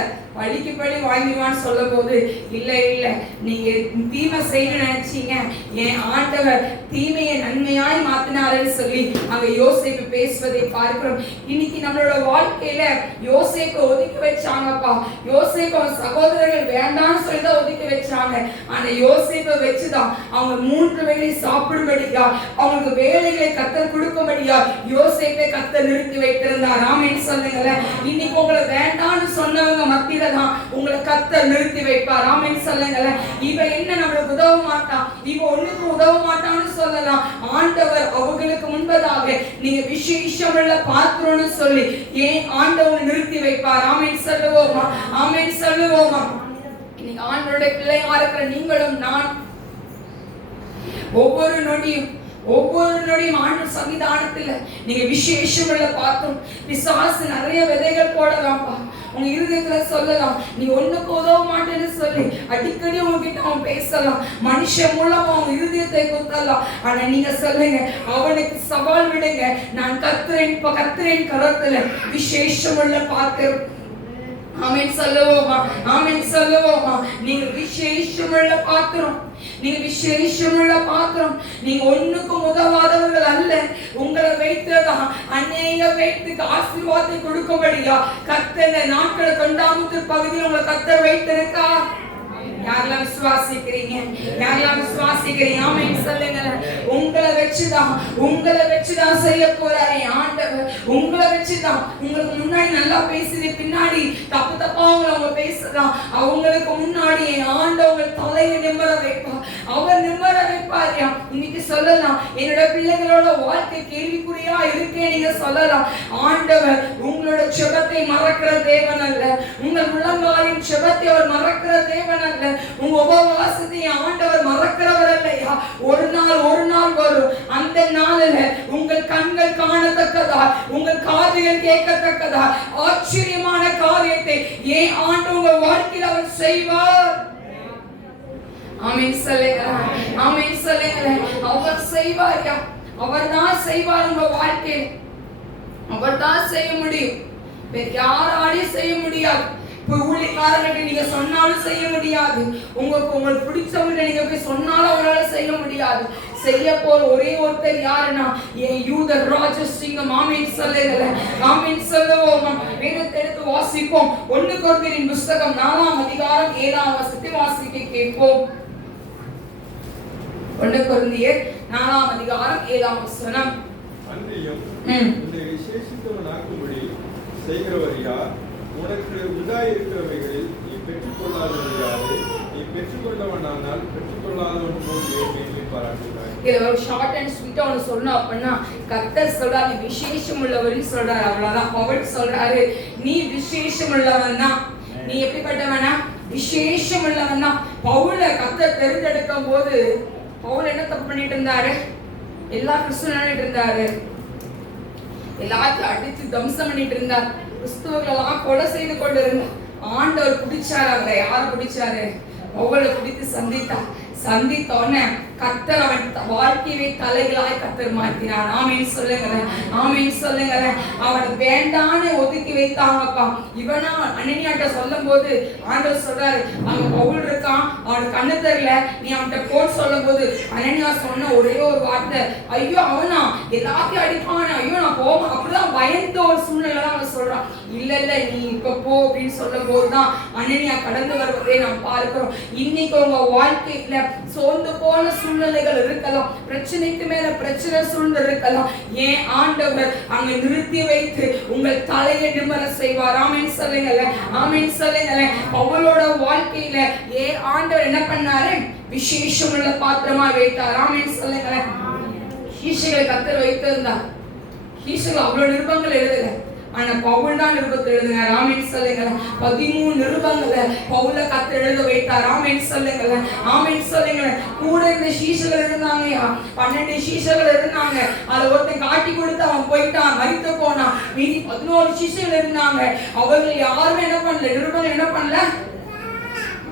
பழிக்கு பழி வாங்கிடுவான்னு சொல்ல போது இல்ல இல்ல, நீங்க தீமை செய்யணும்னு நினைச்சீங்க, என் ஆண்டவர் தீமையை நன்மையாய் மாத்தினாருன்னு சொல்லி அங்க யோசேப்பு பேசுவதை பார்க்கிறோம். இன்னைக்கு நம்மளோட வாழ்க்கையில யோசேப்பை ஒதுக்கி வச்சாங்கப்பா. யோசேப்பு அவன் சகோதரர்கள் வேண்டாம்னு சொல்லிதான் ஒதுக்கி வச்சாங்க. ஆனா யோசேப்பை வச்சுதான் அவங்க 3 வேளை சாப்பிடும்படியா, அவங்களுக்கு வேலைகளை கர்த்தர் கொடுக்கும்படியா யோசேப்பை கர்த்தர் நிறுத்தி வைத்திருந்தார். ஆமென் சொல்லுங்களேன். இன்னைக்கு உங்களை வேண்டாம்னு சொன்னவங்க மத்தியில தான் உங்களை கர்த்தர் நிறுத்தி வைப்பார். ஆமென் சொல்லுங்களேன். இவன் என்ன நம்மளுக்கு உதவ மாட்டான், இவன் ஒண்ணுக்கு உதவ மாட்டான்னு சொல்லலாம். ஆண்டவர் அவங்களுக்கு முன்பதாக நீங்க விசேஷமுள்ள பாத்திரம்னு சொல்லி ஏன் ஆண்டவர் நிறுத்தி வைப்பார். ஆமென் சொல்லுவோமா? ஆமென் சொல்லுவோமா? இன்னைக்கு ஆண்டவருடைய பிள்ளையா இருக்கிற நீங்களும் நான் ஒவ்வொரு நொடியும் ஆண்டு சன்னிதானத்துல நீங்க விசேஷமுள்ள பாத்திரம். பிசாசு நிறைய விதைகள் போடலாம்ப்பா, உங்க இருதயத்துல சொல்லலாம், நீ ஒண்ணுக்கு உதவ மாட்டேன்னு சொல்லி அடிக்கடி உங்ககிட்ட அவன் பேசலாம், மனுஷன் மூலமா அவங்க இருதயத்தை குத்தலாம். ஆனா நீங்க சொல்லுங்க, அவனுக்கு சவால் விடுங்க, நான் கர்த்தரின் கரத்துல விசேஷமுள்ள பாத்திரம். ஆமென் சொல்லுவோமா? ஆமென் சொல்லுவோமா? நீங்க விசேஷமுள்ள பாத்திரம், நீங்க விசேஷமுள்ள பாத்திரம். நீங்க ஒண்ணுக்கும் உதவாதவர்கள் அல்ல. உங்களை வைத்ததான் அநேக பேருக்கு ஆசீர்வாதத்தை கொடுக்கும்படியா கர்த்தர் நாட்களை தொண்டாமுத்து பகுதியில் உங்களை கர்த்தர் வைத்திருக்கா. யாரெல்லாம் விசுவாசிக்கிறீங்க? யாரெல்லாம் விசுவாசிக்கிறீங்க? ஆமென் சொல்லுங்க. உங்களை வச்சுதான் செய்ய போறாரு ஆண்டவர். உங்களை வச்சுதான். உங்களுக்கு முன்னாடி நல்லா பேசுது, பின்னாடி தப்பா அவங்க பேசலாம். அவங்களுக்கு முன்னாடி ஆண்டவர் தலையை நிம்மர வைப்பார். அவர் நிம்மர வைப்பாரியா. இன்னைக்கு சொல்லலாம், என்னோட பிள்ளைகளோட வாழ்க்கை கேள்விக்குறியா இருக்கே நீங்க சொல்லலாம். ஆண்டவர் உங்களோட ஜெபத்தை மறக்கிற தேவன் அல்ல. உங்கள் முழங்காலின் ஜெபத்தை அவர் மறக்கிற தேவன் அல்ல. உங்க உபவாசத்தை ஆண்டவர் மறக்கிறவர் இல்லையா. ஒரு நாள் வரும், அந்த நாளில் உங்கள் கண்கள் காணத்தக்கதா, உங்கள் காதுகள் கேட்கத்தக்கதா ஆச்சரியமான காரியத்தை ஏன் ஆண்டு உங்க வாழ்க்கையில் அவர் செய்வார். ஆமென் சொல்லுங்க. ஆமென் சொல்லுங்க. அவர் செய்வார். அவர் தான் செய்வார். உங்க வாழ்க்கையில் அவர் தான் செய்ய முடியும். யாராலையும் செய்ய முடியாது. ஊழியக்காரர்கிட்ட நீங்க சொன்னாலும் செய்ய முடியாது. உங்களுக்கு பிடிச்சவங்க நீங்க போய் சொன்னாலும் அவரால செய்ய முடியாது. செய்ய போற ஒரே ஒருத்தர் யாருன்னா என் யூத ராஜசிங்கம். ஆமென் சொல்லுங்க. ஆமென் சொல்லுவோம். வேதத்தை எடுத்து வாசிப்போம். 1 கொரிந்தியரின் புத்தகம் 4ஆம் அதிகாரம் 7ஆம் வசனத்தை வாசிக்க கேட்போம். 1 கொரிந்தியர் 4ஆம் அதிகாரம் 7ஆம் வசனம். அன்றியும் உன்னை விசேஷித்தவனாக்கும்படி செய்கிறவர் யார்? உனக்கு உண்டாயிருக்கிறவைகளில் நீ பெற்றுக்கொள்ளாதவர் யாரு? நீ பெற்றுக்கொண்டவனானால் பெற்றுக்கொள்ளாதவன் போல் பாராட்டுகிறாய். இதுல ஒரு ஷார்ட் அண்ட் ஸ்வீட்டா ஒன்று சொல்லணும் அப்படின்னா, கர்த்தர் சொல்றாரு விசேஷம் உள்ளவர்னு சொல்றாரு. அவ்வளவுதான். பவுல் சொல்றாரு, நீ விசேஷம் உள்ளவன் தான். நீ எப்படிப்பட்டவனா? விசேஷம் உள்ளவன் தான். பவுல கர்த்தர் தெரிந்தெடுக்கும் போது பவுல் என்ன தப்பு பண்ணிட்டு இருந்தாரு? எல்லா கிறிஸ்துவனும் இருந்தாரு, எல்லாத்தையும் அடித்து தம்சம் பண்ணிட்டு இருந்தார், கிறிஸ்துவர்களெல்லாம் கொலை செய்து கொண்டு இருந்தார். ஆண்டவர் பிடிச்சாரு. அவரை யார் பிடிச்சாரு? பவுலை பிடித்து சந்தித்தோன்னு கர்த்தர் அவன் வாழ்க்கையை தலைகளாய் கர்த்தர் மாற்றினார். ஆமென் சொல்லுங்களேன். ஆமென் சொல்லுங்களேன். அவன் வேண்டான்னு ஒதுக்கி வைத்தாங்கப்பா. இவனா அனனியாட்ட சொல்லும் போது ஆண்டவர் சொல்றாரு, அவன் பவுல் இருக்கான், அவனுக்கு கண்ணு தெரியல, நீ அவன்கிட்ட போன் சொல்லும் போது அனனியா சொன்ன ஒரே ஒரு வார்த்தை, ஐயோ அவனா எல்லாத்தையும் அடிப்பான், ஐயோ நான் போவேன். அப்படிதான் பயந்த ஒரு சூழ்நிலை தான் அவன் சொல்றான். இல்ல நீ இப்ப போ அப்படின்னு சொல்லும் போதுதான் அனனியா கடந்து வருவதை நாம் பார்க்கிறோம். இன்னைக்கு உங்க வாழ்க்கையில சோர்ந்து போன சூழ்நிலைகள் இருக்கலாம், பிரச்சனைக்கு மேல பிரச்சனை சூழ்ந்து இருக்கலாம். ஏன் ஆண்டவர் அங்க நிறுத்தி வைத்து உங்கள் தலையை நிம்மர செய்வார். ஆமென் சொல்லுங்களேன். ஆமென் சொல்லுங்களேன். அவளோட வாழ்க்கையில ஏன் ஆண்டவர் என்ன பண்ணாரு? விசேஷமுள்ள பாத்திரமா வைத்தார். ஆமென் சொல்லுங்களேன். ஈசைகளை கர்த்தர் வைத்திருந்தார். ஈசைகள் அவ்வளவு நிருபங்கள் எழுதல, ஆனா பவுல் தான் நிருபத்தை எழுதினார். ஆமென் சொல்லுங்களேன். 13 நிருபங்களை பவுல கர்த்தர் எழுத வைத்தார். ஆமென் சொல்லுங்களேன். ஆமென் சொல்லுங்களேன். கூட இருந்த சீஷர்கள் இருந்தாங்கயா, 12 சீஷர்கள் இருந்தாங்க. அதை ஒருத்தன் காட்டி கொடுத்து அவன் போயிட்டான், மரித்து போனான். மீதி 11 சீஷர்கள் இருந்தாங்க. அவர்கள் யாருமே என்ன பண்ணல, நிருபங்கள் என்ன பண்ணல,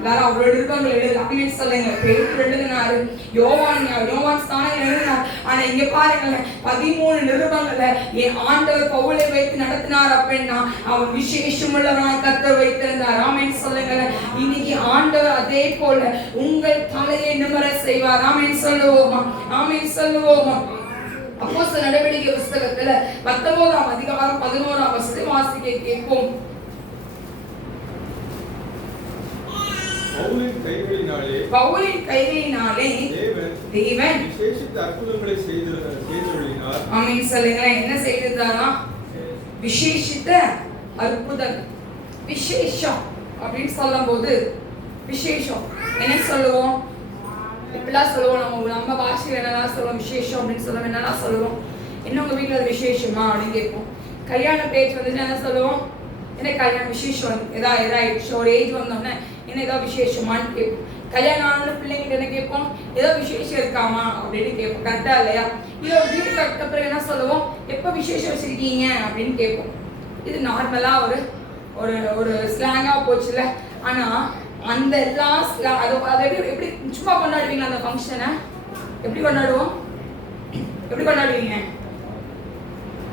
எல்லாரும் அவரோட நிருபங்கள் எழுது அப்படின்னு சொல்லுங்க. பேதுரு எழுதினாரு, யோவான் ஸ்தானம் எழுதினார். ஆனா இங்க பாருங்களேன், 13 நிருபங்கள்ல என் ஆண்டவர் பவுலை வைத்து நடத்தினார் அப்படின்னா அவன் விசேஷம் உள்ளவனாய் கர்த்தர் வைத்திருந்தார். ஆமென் சொல்லுங்களேன். இன்னைக்கு ஆண்டவர் அதே போல உங்கள் தலையை நிமிர செய்வார். ஆமென் சொல்லுவோமா? ஆமென் சொல்லுவோமா? அப்போஸ்தலர் நடவடிக்கை புத்தகத்துல 19ஆம் அதிகாரம் 11ஆம் வசனம் வாசிக்க கேட்போம். பவுலின் கைகளினாலே தேவன் விசேஷித்த அற்புதங்களை செய்துள்ளார். ஆமென் சொல்லுங்களேன். என்ன செய்திருந்தாரா? விசேஷித்த அற்புதம். விசேஷம் அப்படின்னு சொல்லும்போது விசேஷம் என்ன சொல்லுவோம்? இப்படிலாம் சொல்லுவோம். நம்ம பாஷையில் என்னெல்லாம் சொல்லுவோம்? விசேஷம் அப்படின்னு சொல்லுவோம். என்னெல்லாம் சொல்லுவோம்? என்ன உங்க வீட்டில் அது விசேஷமா அப்படின்னு கேட்போம். கல்யாண பேச்சு வந்துச்சுன்னா என்ன சொல்லுவோம்? என்ன கல்யாணம் விசேஷம் எதாயிடுச்சு, ஒரு ஏஜ் வந்தோடனே என்ன ஏதோ விசேஷமானு கேட்போம். கல்யாணம் ஆன பிள்ளைங்கிட்ட என்ன கேட்போம்? ஏதோ விசேஷம் இருக்காமா அப்படின்னு கேட்போம். கரெக்டா இல்லையா? இல்லை ஒரு வீடு கட்ட பிறகு என்ன சொல்லுவோம்? எப்போ விசேஷம் வச்சிருக்கீங்க அப்படின்னு கேட்போம். இது நார்மலா ஒரு ஒரு ஒரு ஸ்லாங்கா போச்சுல. ஆனா அந்த எல்லா அதை எப்படி சும்மா கொண்டாடுவீங்களா? அந்த ஃபங்க்ஷனை எப்படி கொண்டாடுவோம்? எப்படி கொண்டாடுவீங்க?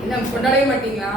என்ன கொண்டாடவே மாட்டீங்களா?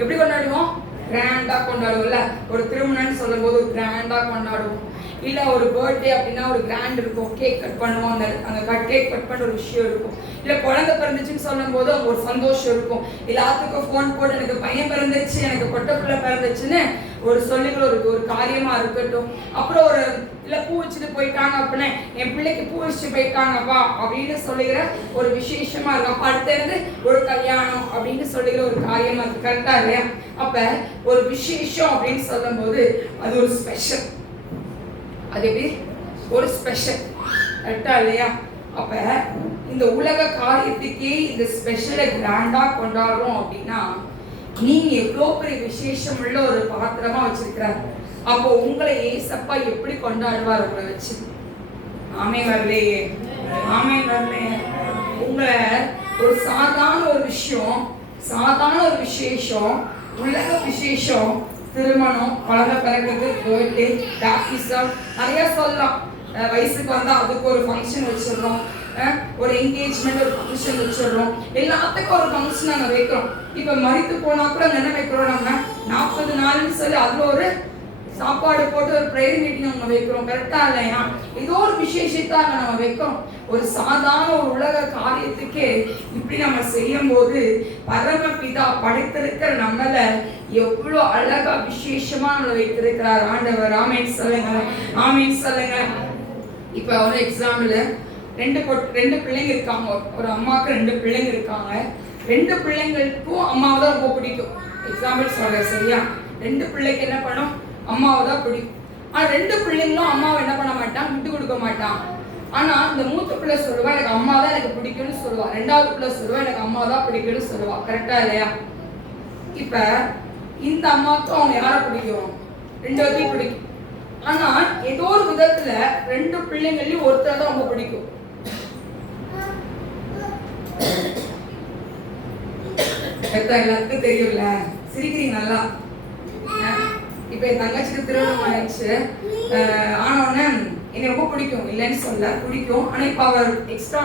எப்படி கொண்டாடுவோம்? கிராண்டா கொண்டாடுவோம்ல. ஒரு திருமணம்னு சொல்லும் போது கிராண்டா கொண்டாடுவோம். இல்ல ஒரு பர்த்டே அப்படின்னா ஒரு கிராண்ட் இருக்கும். கேக் கட் பண்ணுவோம். அந்த கேக் கட் பண்ண ஒரு விஷயம் இருக்கும். இல்ல குழந்தை பிறந்துச்சுன்னு சொல்லும் போது அங்க ஒரு சந்தோஷம் இருக்கும். எல்லாத்துக்கும் ஃபோன் போட்டு எனக்கு பையன் பிறந்துச்சு, எனக்கு பொட்டை பிள்ளை பிறந்துச்சுன்னு ஒரு சொல்லுகிற ஒரு காரியமா இருக்கட்டும். அப்புறம் ஒரு இல்ல பூ வச்சுட்டு போயிட்டாங்க அப்படின்னா என் பிள்ளைக்கு பூ வச்சுட்டு போயிட்டாங்கப்பா அப்படின்னு சொல்லுகிற ஒரு விசேஷமா இருக்கும். அப்ப அடுத்தது ஒரு கல்யாணம் அப்படின்னு சொல்லுகிற ஒரு காரியமா இருக்கு. கரெக்டா இல்லையா? அப்ப ஒரு விசேஷம் அப்படின்னு சொல்லும் போது அது ஒரு ஸ்பெஷல். அது எப்படி ஒரு ஸ்பெஷல்? கரெக்டா இல்லையா? அப்ப இந்த உலக காரியத்துக்கே இந்த ஸ்பெஷலை கிராண்டா கொண்டாடுறோம் அப்படின்னா நீங்க எவ்வளோ பெரிய விசேஷம் உள்ள ஒரு பாத்திரமா வச்சிருக்கிறார். அப்போ உங்களை ஏசப்பா எப்படி கொண்டாடுவார் உங்களை வச்சு? ஆமென் வரலையே, ஆமென் வரலையே. உங்களை ஒரு சாதாரண ஒரு விஷயம், சாதாரண ஒரு விசேஷம், உலக விசேஷம், திருமணம், குழந்தை பிறகுது, பர்த்டே, பேப்டிசம், நிறைய சொல்லலாம். வயசுக்கு வந்தா அதுக்கு ஒரு ஃபங்க்ஷன் வச்சிடுறோம். ஒரு என்கேஜ்மெண்ட் ஒரு ஃபங்க்ஷன் வச்சிடுறோம். எல்லாத்துக்கும் ஒரு ஃபங்க்ஷன் நாங்கள் வைக்கிறோம். இப்போ மரித்து போனா கூட என்ன வைக்கிறோம்? நம்ம 40 நாள்னு சொல்லி அதுல ஒரு சாப்பாடு போட்டு ஒரு ப்ரேயர் மீட்டிங் நம்ம வைக்கிறோம். கரெக்டா இல்லையா? ஏதோ ஒரு விசேஷத்தாக நம்ம வைக்கிறோம். ஒரு சாதாரண ஒரு உலக காரியத்துக்கே இப்படி நம்ம செய்யும் போது பரமபிதா படைத்திருக்கிற நம்மள எவ்வளவு அழகா விசேஷமா நம்மளை வைத்திருக்கிறார் ஆண்டவர். ஆமென் சொல்லுங்க, ஆமென் சொல்லுங்க. இப்ப ஒரு எக்ஸாம்பிள், ரெண்டு பிள்ளைங்க இருக்காங்க. ஒரு அம்மாவுக்கு 2 பிள்ளைங்க இருக்காங்க. 2 பிள்ளைங்களுக்கும் அம்மாவை தான் ரொம்ப பிடிக்கும். எக்ஸாம்பிள் சொல்றேன் சரியா? 2 பிள்ளைக்கு என்ன பண்ணும்? அம்மாவை தான் பிடிக்கும். ஆனா 2 பிள்ளைங்களும் அம்மாவை என்ன பண்ண மாட்டான்? விட்டு கொடுக்க மாட்டான். ஆனா இந்த மூத்த பிள்ளை சொல்லுவா எனக்கு அம்மா தான் எனக்கு பிடிக்கும்னு சொல்லுவா. 2வது பிள்ளை சொல்லுவா எனக்கு அம்மா தான் பிடிக்கும்னு சொல்லுவா. கரெக்டா இல்லையா? இப்ப இந்த அம்மாவுக்கும் அவங்க யாரை பிடிக்கும்? 2 பிடிக்கும். ஆனா ஏதோ ஒரு விதத்துல 2 பிள்ளைங்களையும் ஒருத்தர் தான் ரொம்ப பிடிக்கும். எல்லாத்துக்கும் தெரியும்ல, சிரிக்கிறீங்க நல்லா. இப்ப என் தங்கச்சிக்கு திருமணம் ஆயிடுச்சு. ஆனோடனே என்னை ரொம்ப பிடிக்கும், இல்லைன்னு சொல்ல பிடிக்கும். ஆனா இப்ப அவர் எக்ஸ்ட்ரா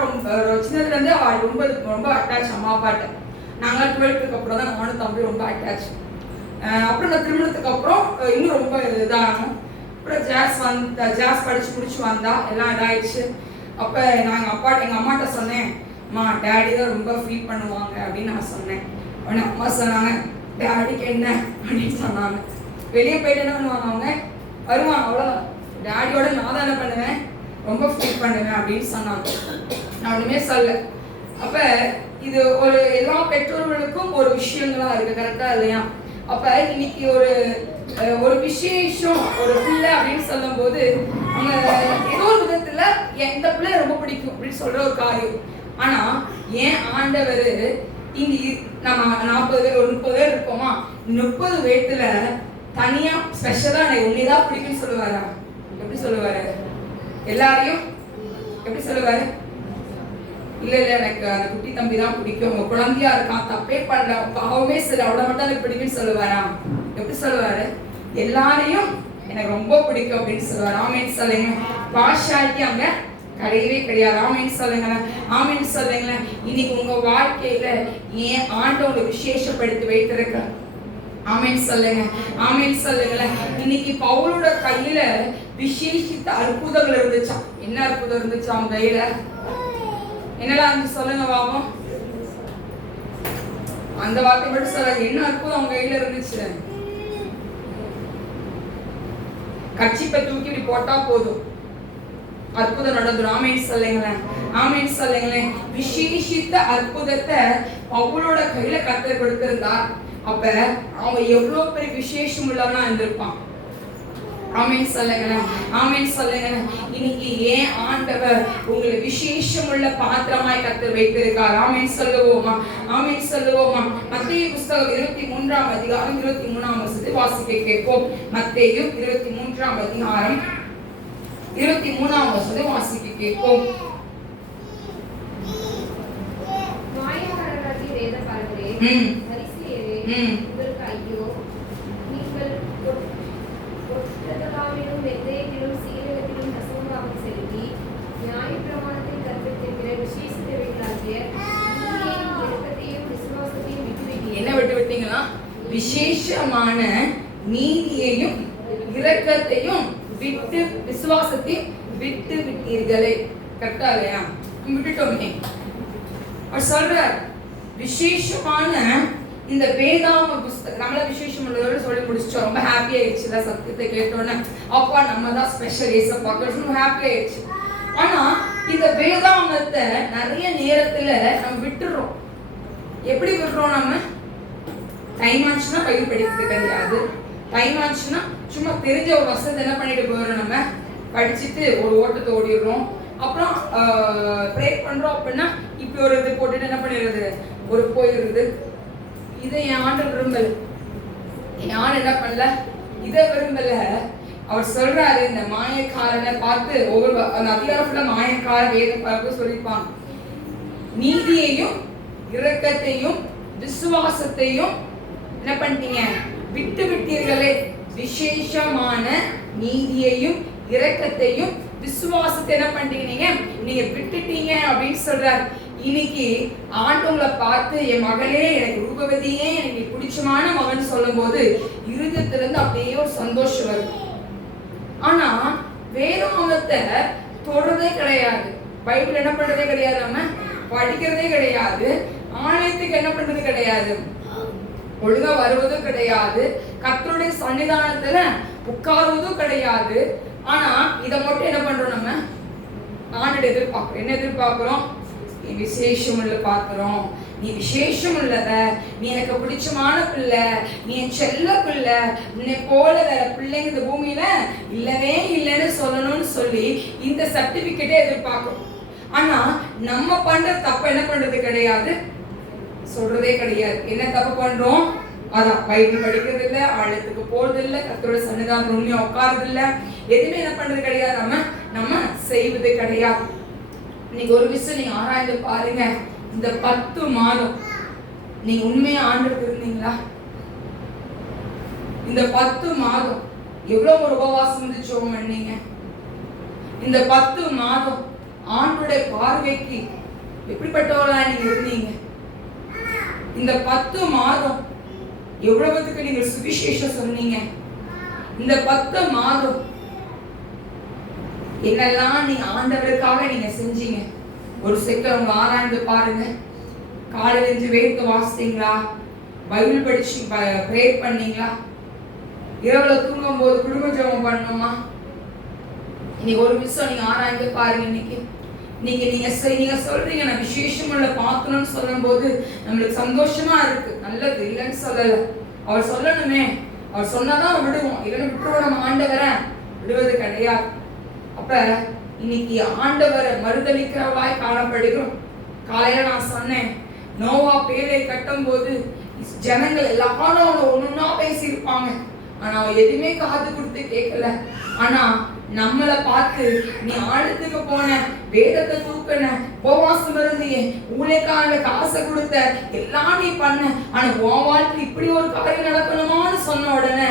சின்னதுல இருந்து அவள் ரொம்ப அட்டாச் அம்மா அப்பாட்ட. நாங்க 12th அப்புறம் தான் நானும் தம்பி ரொம்ப அட்டாச். அப்புறம் நான் திருமணத்துக்கு அப்புறம் இன்னும் ரொம்ப இதாகும். அப்புறம் ஜாஸ் படிச்சு முடிச்சு வந்தா எல்லாம் இதாயிடுச்சு. அப்ப நான் எங்க அம்மாட்ட சொன்னேன், அம்மா டேடி தான் ரொம்ப ஃபீல் பண்ணுவாங்க அப்படின்னு நான் சொன்னேன். உடனே அம்மா சொன்னாங்க, டேடிக்கு என்ன அப்படின்னு சொன்னாங்க. வெளியே போயிட்டு என்ன பண்ணுவாங்க? அவங்க வருவாங்க, அவ்வளோதான். டேடியோட நான் தான் என்ன பண்ணுவேன்? ரொம்ப ஃபீல் பண்ணுவேன் அப்படின்னு சொன்னாங்க. நான் ஒன்றுமே சொல்ல. அப்ப இது ஒரு எல்லா பெற்றோர்களுக்கும் ஒரு விஷயங்களா இருக்கு. கரெக்டா இல்லையா? அப்ப இன்னைக்கு ஒரு விசேஷம் ஒரு பிள்ளை அப்படின்னு சொல்லும் போது அவங்க ஏதோ ஒரு விதத்துல இந்த பிள்ளை ரொம்ப பிடிக்கும் அப்படின்னு சொல்ற ஒரு காரியம். ஆனா ஏன் ஆண்டவர் இங்க நம்ம 40 பேர் ஒரு 30 பேர் இருக்கோமா, 30 பேர்த்துல தனியா ஸ்பெஷலா எனக்கு உன்னைதான் பிடிக்கும்னு சொல்லுவாரா? எப்படி சொல்லுவாரு? எல்லாரையும் எப்படி சொல்லுவாரு? இல்ல எனக்கு அந்த குட்டி தம்பி தான் பிடிக்கும், உங்க குழந்தையா இருக்கான், தப்பே பண்ணல, பாவமே சரி, அவ்வளவு மட்டும் எனக்கு பிடிக்கும்னு சொல்லுவாரா? எப்படி சொல்லுவாரு? எல்லாரையும் எனக்கு ரொம்ப பிடிக்கும் அப்படின்னு சொல்லுவார். ஆமென் சொல்லுங்க. பார்ஷாலிட்டி அங்க கிடையவே கிடையாது. ஆமென் சொல்லுங்களேன். ஆமென் சொல்லுங்களேன். இன்னைக்கு உங்க வாழ்க்கையில ஏன் ஆண்டவரை விசேஷப்படுத்தி வைத்திருக்க? ஆமென் சொல்லுங்க. ஆமென் சொல்லுங்களேன். இன்னைக்கு பவுலோட கையில விசேஷித்த அற்புதங்கள் இருந்துச்சா? என்ன அற்புதம் இருந்துச்சு அவன் கையில? என்னெல்லாம் இருந்துச்சு சொல்லுங்க பாவம். அந்த வார்த்தை மட்டும் சொல்ல. என்ன அற்புதம் அவங்க கையில இருந்துச்சு? கட்சிப்பை தூக்கி இப்படி போட்டா போதும், அற்புதம் நடந்துடும். ஆமென் சொல்லுங்களேன். ஆமென் சொல்லுங்களேன். விசேஷித்த அற்புதத்தை பவுலோட கையில கர்த்தர் கொடுத்திருந்தார். அப்ப அவங்க எவ்வளவு பெரிய விசேஷம் உள்ளவனா இருந்திருப்பான். ஆமென் சொல்லுங்களேன். ஆமென் சொல்லுங்களேன். இன்னைக்கு ஏன் ஆண்டவர் உங்களை விசேஷம் உள்ள பாத்திரமாய் கர்த்தர் வைத்திருக்கார்? ஆமென் சொல்லுவோமா? ஆமென் சொல்லுவோமா? மத்தேயு புத்தகம் 23ஆம் அதிகாரம் 23ஆம் வசனத்தை வாசிக்க கேட்போம். மத்தேயு 23ஆம் அதிகாரம் 23ஆம் வசனத்தை வாசிக்க கேட்போம். மாயக்காரராகிய வேதபாரகரே, பரிசேயரே, உங்களுக்கு ஐயோ! நீங்கள் ஒட்டகத்திலும் வெந்தயத்திலும் சீரகத்திலும் தசமபாகம் செலுத்தி நியாயப்பிரமாணத்தில் கற்பித்திருக்கிற விசேஷித்தவைகளாகிய நீதியையும் இரக்கத்தையும் விசுவாசத்தையும் விட்டுவிட்டீர்கள். என்ன விட்டு விட்டீங்களா? விசேஷமான நீதியையும் இரக்கத்தையும் விட்டு விசுவாசத்தையும் விட்டு விட்டீர்களே. கரெக்டா இல்லையா? விட்டுட்டோமே. அவர் சொல்றார் விசேஷமான இந்த வேதாம புஸ்தகம் நம்மள விசேஷம் உள்ளதோட சொல்லி முடிச்சிட்டோம். ரொம்ப ஹாப்பி ஆயிடுச்சு சத்தியத்தை கேட்டோன்னே. அப்பா நம்ம தான் ஸ்பெஷல் ஏசப்பாக்கு ஹாப்பி ஆயிடுச்சு. ஆனா இந்த வேதாமத்தை நிறைய நேரத்துல நம்ம விட்டுறோம். எப்படி விடுறோம்? நம்ம டைம் ஆச்சுன்னா பைபிள் படிக்கிறது கிடையாது. டைம் ஆச்சுன்னா சும்மா தெரிஞ்ச ஒரு வசனத்தை என்ன பண்ணிட்டு போயிடுறோம், நம்ம படிச்சுட்டு ஒரு ஓட்டத்தை ஓடிடுறோம். அப்புறம் ப்ரே பண்றோம் அப்படின்னா இப்படி ஒரு இது போட்டுட்டு என்ன பண்ணிடுறது, ஒரு போயிடுறது. இதை என் ஆண்டவர் விரும்பல. என் ஆண்டு என்ன பண்ணல, இதை விரும்பல. அவர் சொல்றாரு இந்த மாயக்காரனை பார்த்து ஒவ்வொரு அந்த அதிகாரத்துல மாயக்கார வேத பார்க்க சொல்லியிருப்பாங்க. நீதியையும் இரக்கத்தையும் விசுவாசத்தையும் என்ன பண்ணிட்டீங்க? விட்டு விட்டீர்களே. விசேஷமான நீதியையும் இரக்கத்தையும் விசுவாசத்தை என்ன பண்ணிட்டீங்க? நீங்க விட்டுட்டீங்க அப்படின்னு சொல்றாரு. இன்னைக்கு ஆண்டவங்களை பார்த்து என் மகளே, எனக்கு ரூபவதியே, எனக்கு பிடிச்சமான மகன் சொல்லும் போது இருதயத்துல இருந்து அப்படியே ஒரு சந்தோஷம் வரும். ஆனா வேதாகமத்தை தொடர்றதே கிடையாது. பைபிள் என்ன பண்றதே கிடையாது, நம்ம படிக்கிறதே கிடையாது. ஆலயத்துக்கு என்ன பண்றது கிடையாது, ஒழுங்கா வருவதும் கிடையாது. கர்த்தருடைய சன்னிதானத்துல உட்காருவதும் கிடையாது. ஆனா இதை மட்டும் என்ன பண்றோம், நம்ம ஆண்டவரை எதிர்பார்க்கிறோம். என்ன எதிர்பார்க்கிறோம்? நீ விசேஷம் உள்ள பார்க்கிறோம், நீ விசேஷம் உள்ளத, நீ எனக்கு பிடிச்சமான பிள்ளை, நீ என் செல்ல பிள்ளை, உன்னை போல வேற பிள்ளைங்க இந்த பூமியில இல்லவே இல்லைன்னு சொல்லணும்னு சொல்லி இந்த சர்டிபிகேட்டே எதிர்பார்க்கிறோம். ஆனா நம்ம பண்ற தப்பு என்ன பண்றது கிடையாது, சொல்றதே கிடையாது. என்ன தப்பு பண்றோம்? அதான் பைபிள் படிக்கிறது இல்லை, ஆழத்துக்கு போறது இல்லை, கர்த்தரோட சன்னிதானம் உண்மையா உட்காருது இல்லை, எதுவுமே என்ன பண்றது கிடையாது, நம்ம செய்வது கிடையாது. இன்னைக்கு ஒரு விஷயம் நீங்க ஆராய்ந்து பாருங்க. இந்த 10 மாதம் நீங்க உண்மையா ஆண்டவருக்கு இருந்தீங்களா? இந்த 10 மாதம் எவ்வளவு ஒரு உபவாசம் இருந்துச்சோம் பண்ணீங்க? இந்த 10 மாதம் ஆண்டவருடைய பார்வைக்கு எப்படிப்பட்டவர்களா நீங்க இருந்தீங்க? இந்த 10 மாதம் எவ்வளவுக்கு நீங்க சுவிசேஷம் சொன்னீங்க? இந்த 10 மாதம் என்னெல்லாம் நீங்க ஆண்டவருக்காக நீங்க செஞ்சீங்க? ஒரு செகண்ட் உங்க ஆராய்ந்து பாருங்க. காலையில இருந்து வேத வாசித்தீங்களா? பைபிள் படிச்சு ப்ரே பண்ணீங்களா? இரவுல தூங்கும் போது குடும்ப ஜெபம் பண்ணணுமா? இன்னைக்கு ஒரு விஷயம் நீங்க ஆராய்ந்து பாருங்க. இன்னைக்கு நீங்க சொல்றீங்க நான் விசேஷம் உள்ள பார்க்கணும்னு சொல்லும் போது நம்மளுக்கு சந்தோஷமா இருக்கு, நல்லது, இல்லைன்னு சொல்லல. அவர் சொல்லணுமே, அவர் சொன்னாதான் விடுவோம், இல்லைன்னு விட்டுருவோம். நம்ம ஆண்டவரை விடுவது கிடையாது. அப்ப இன்னைக்கு ஆண்டவரை மறுதளிக்கிறவாய் காணப்படுகிறோம். காலையில நான் சொன்னேன், நோவா பேரை கட்டும் போது ஜனங்கள் எல்லாரும் ஒண்ணுன்னா பேசியிருப்பாங்க. ஆனா அவன் எதுவுமே காது கொடுத்து கேட்கல. ஆனா நம்மளை பார்த்து நீ ஆழத்துக்கு போன, வேதத்தை தூக்கின, உபவாசம் இருந்தியே, ஊழியக்காரங்க காசை கொடுத்த, எல்லாம் நீ பண்ண, ஆனா உன் வாழ்க்கை இப்படி ஒரு காரியம் நடக்கணுமான்னு சொன்ன உடனே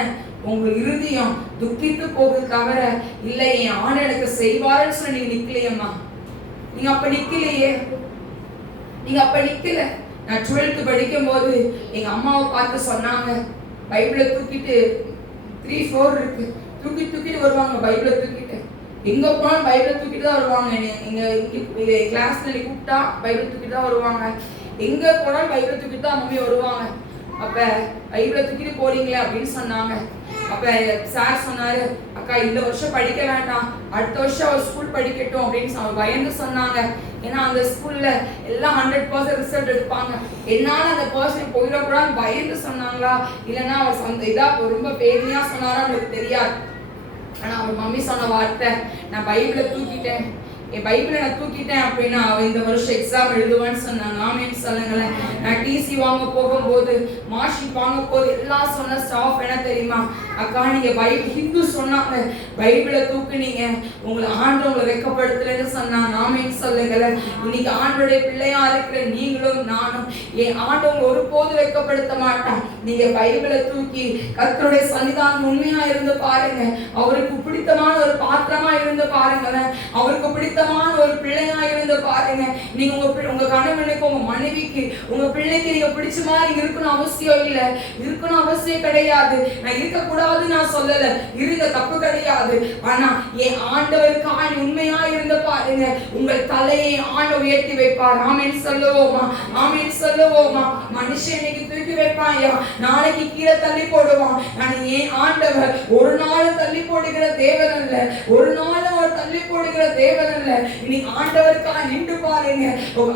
உங்க இருதயம் துக்கித்து போகுது தவிர இல்லை என் ஆண் எனக்கு செய்வாருன்னு சொல்லி நீங்க நிக்கலையம்மா. நீங்க அப்ப நிக்கலையே, நீங்க அப்ப நிக்கல. நான் 12th படிக்கும் போது எங்க அம்மாவை பார்த்து சொன்னாங்க, பைபிளை தூக்கிட்டு 3-4 இருக்கு, தூக்கிட்டு வருவாங்க. பைபிளை தூக்கிட்டு எங்க போனாலும் பைபிளை தூக்கிட்டு தான் வருவாங்க. எங்க கிளாஸ்ல கூப்பிட்டா பைபிளை தூக்கிட்டு தான் வருவாங்க. எங்க போனாலும் பைபிளை தூக்கிட்டு தான் மம்மி வருவாங்க. அப்ப பைபிளை தூக்கிட்டு போறீங்களே அப்படின்னு சொன்னாங்க. அப்ப சார் சொன்னாரு, அக்கா இந்த வருஷம் படிக்க வேண்டாம், அடுத்த வருஷம் அவர் ஸ்கூல் படிக்கட்டும் அப்படின்னு பயந்து சொன்னாங்க. ஏன்னா அந்த ஸ்கூல்ல எல்லாம் 100% ரிசல்ட் எடுப்பாங்க. என்னால அந்த பர்சன் போயிடக்கூடாதுன்னு பயந்து சொன்னாங்களா, இல்லைன்னா அவர் இதா ரொம்ப வேதனையா சொன்னாரா அவங்களுக்கு தெரியாது. ஆனா அவர் மம்மி சொன்ன வார்த்தை, நான் பைபிளை தூக்கிட்டேன், என் பைபிளை நான் தூக்கிட்டேன் அப்படின்னா அவன் இந்த வருஷம் எக்ஸாம் எழுதுவான்னு சொன்னாங்க. ஆமேன்னு சொல்லுங்களேன். நான் டிசி வாங்க போகும்போது, மார்க்ஷீட் வாங்க போது எல்லாம் சொன்ன ஸ்டாஃப் என்ன தெரியுமா, அக்கா நீங்க ஹிந்து சொன்னாங்க, பைபிளை தூக்குனீங்க, உங்களை ஆண்டவங்களை வெக்கப்படுத்தலன்னு சொன்னாங்க. ஆமேன்னு சொல்லுங்களேன். இன்னைக்கு ஆண்டோடைய பிள்ளையா இருக்கிற நீங்களும் நானும் என் ஆண்டவங்க ஒருபோது வெக்கப்படுத்த மாட்டான். நீங்க பைபிளை தூக்கி கர்த்தருடைய சன்னிதானம் உண்மையா இருந்து பாருங்க, அவருக்கு பிடித்தமான ஒரு பாத்திரமா இருந்து பாருங்களேன், அவருக்கு பிடித்தமான ஒரு பிள்ளையா இருந்து பாருங்க. நீங்க உங்க கணவனுக்கு, உங்க மனைவிக்கு, உங்க பிள்ளைக்கு நீங்க பிடிச்ச மாதிரி இருக்கணும் அவசியம் இல்ல, இருக்கணும் அவசியம் கிடையாது. நான் இருக்கக்கூடாது நான் சொல்லல, இருந்த தப்பு கிடையாது. ஆனா என் ஆண்டவருக்காக உண்மையா இருந்து பாருங்க, உங்கள் தலையை ஆண்டவர் உயர்த்தி வைப்பார். ஆமென் சொல்லுவோமா, ஆமென் சொல்லுவோமா. மனுஷன் இன்னைக்கு தூக்கி வைப்பாயா, நாளைக்கு கீழே தள்ளி போடுவான். ஆனா என் ஆண்டவர் ஒரு நாள் தள்ளி போடுகிற தேவன் அல்ல, ஒரு நாள் அவர் தள்ளி போடுகிற தேவன் அல்ல. இன்னைக்கு ஆண்டவருக்காக நின்று பாருங்க.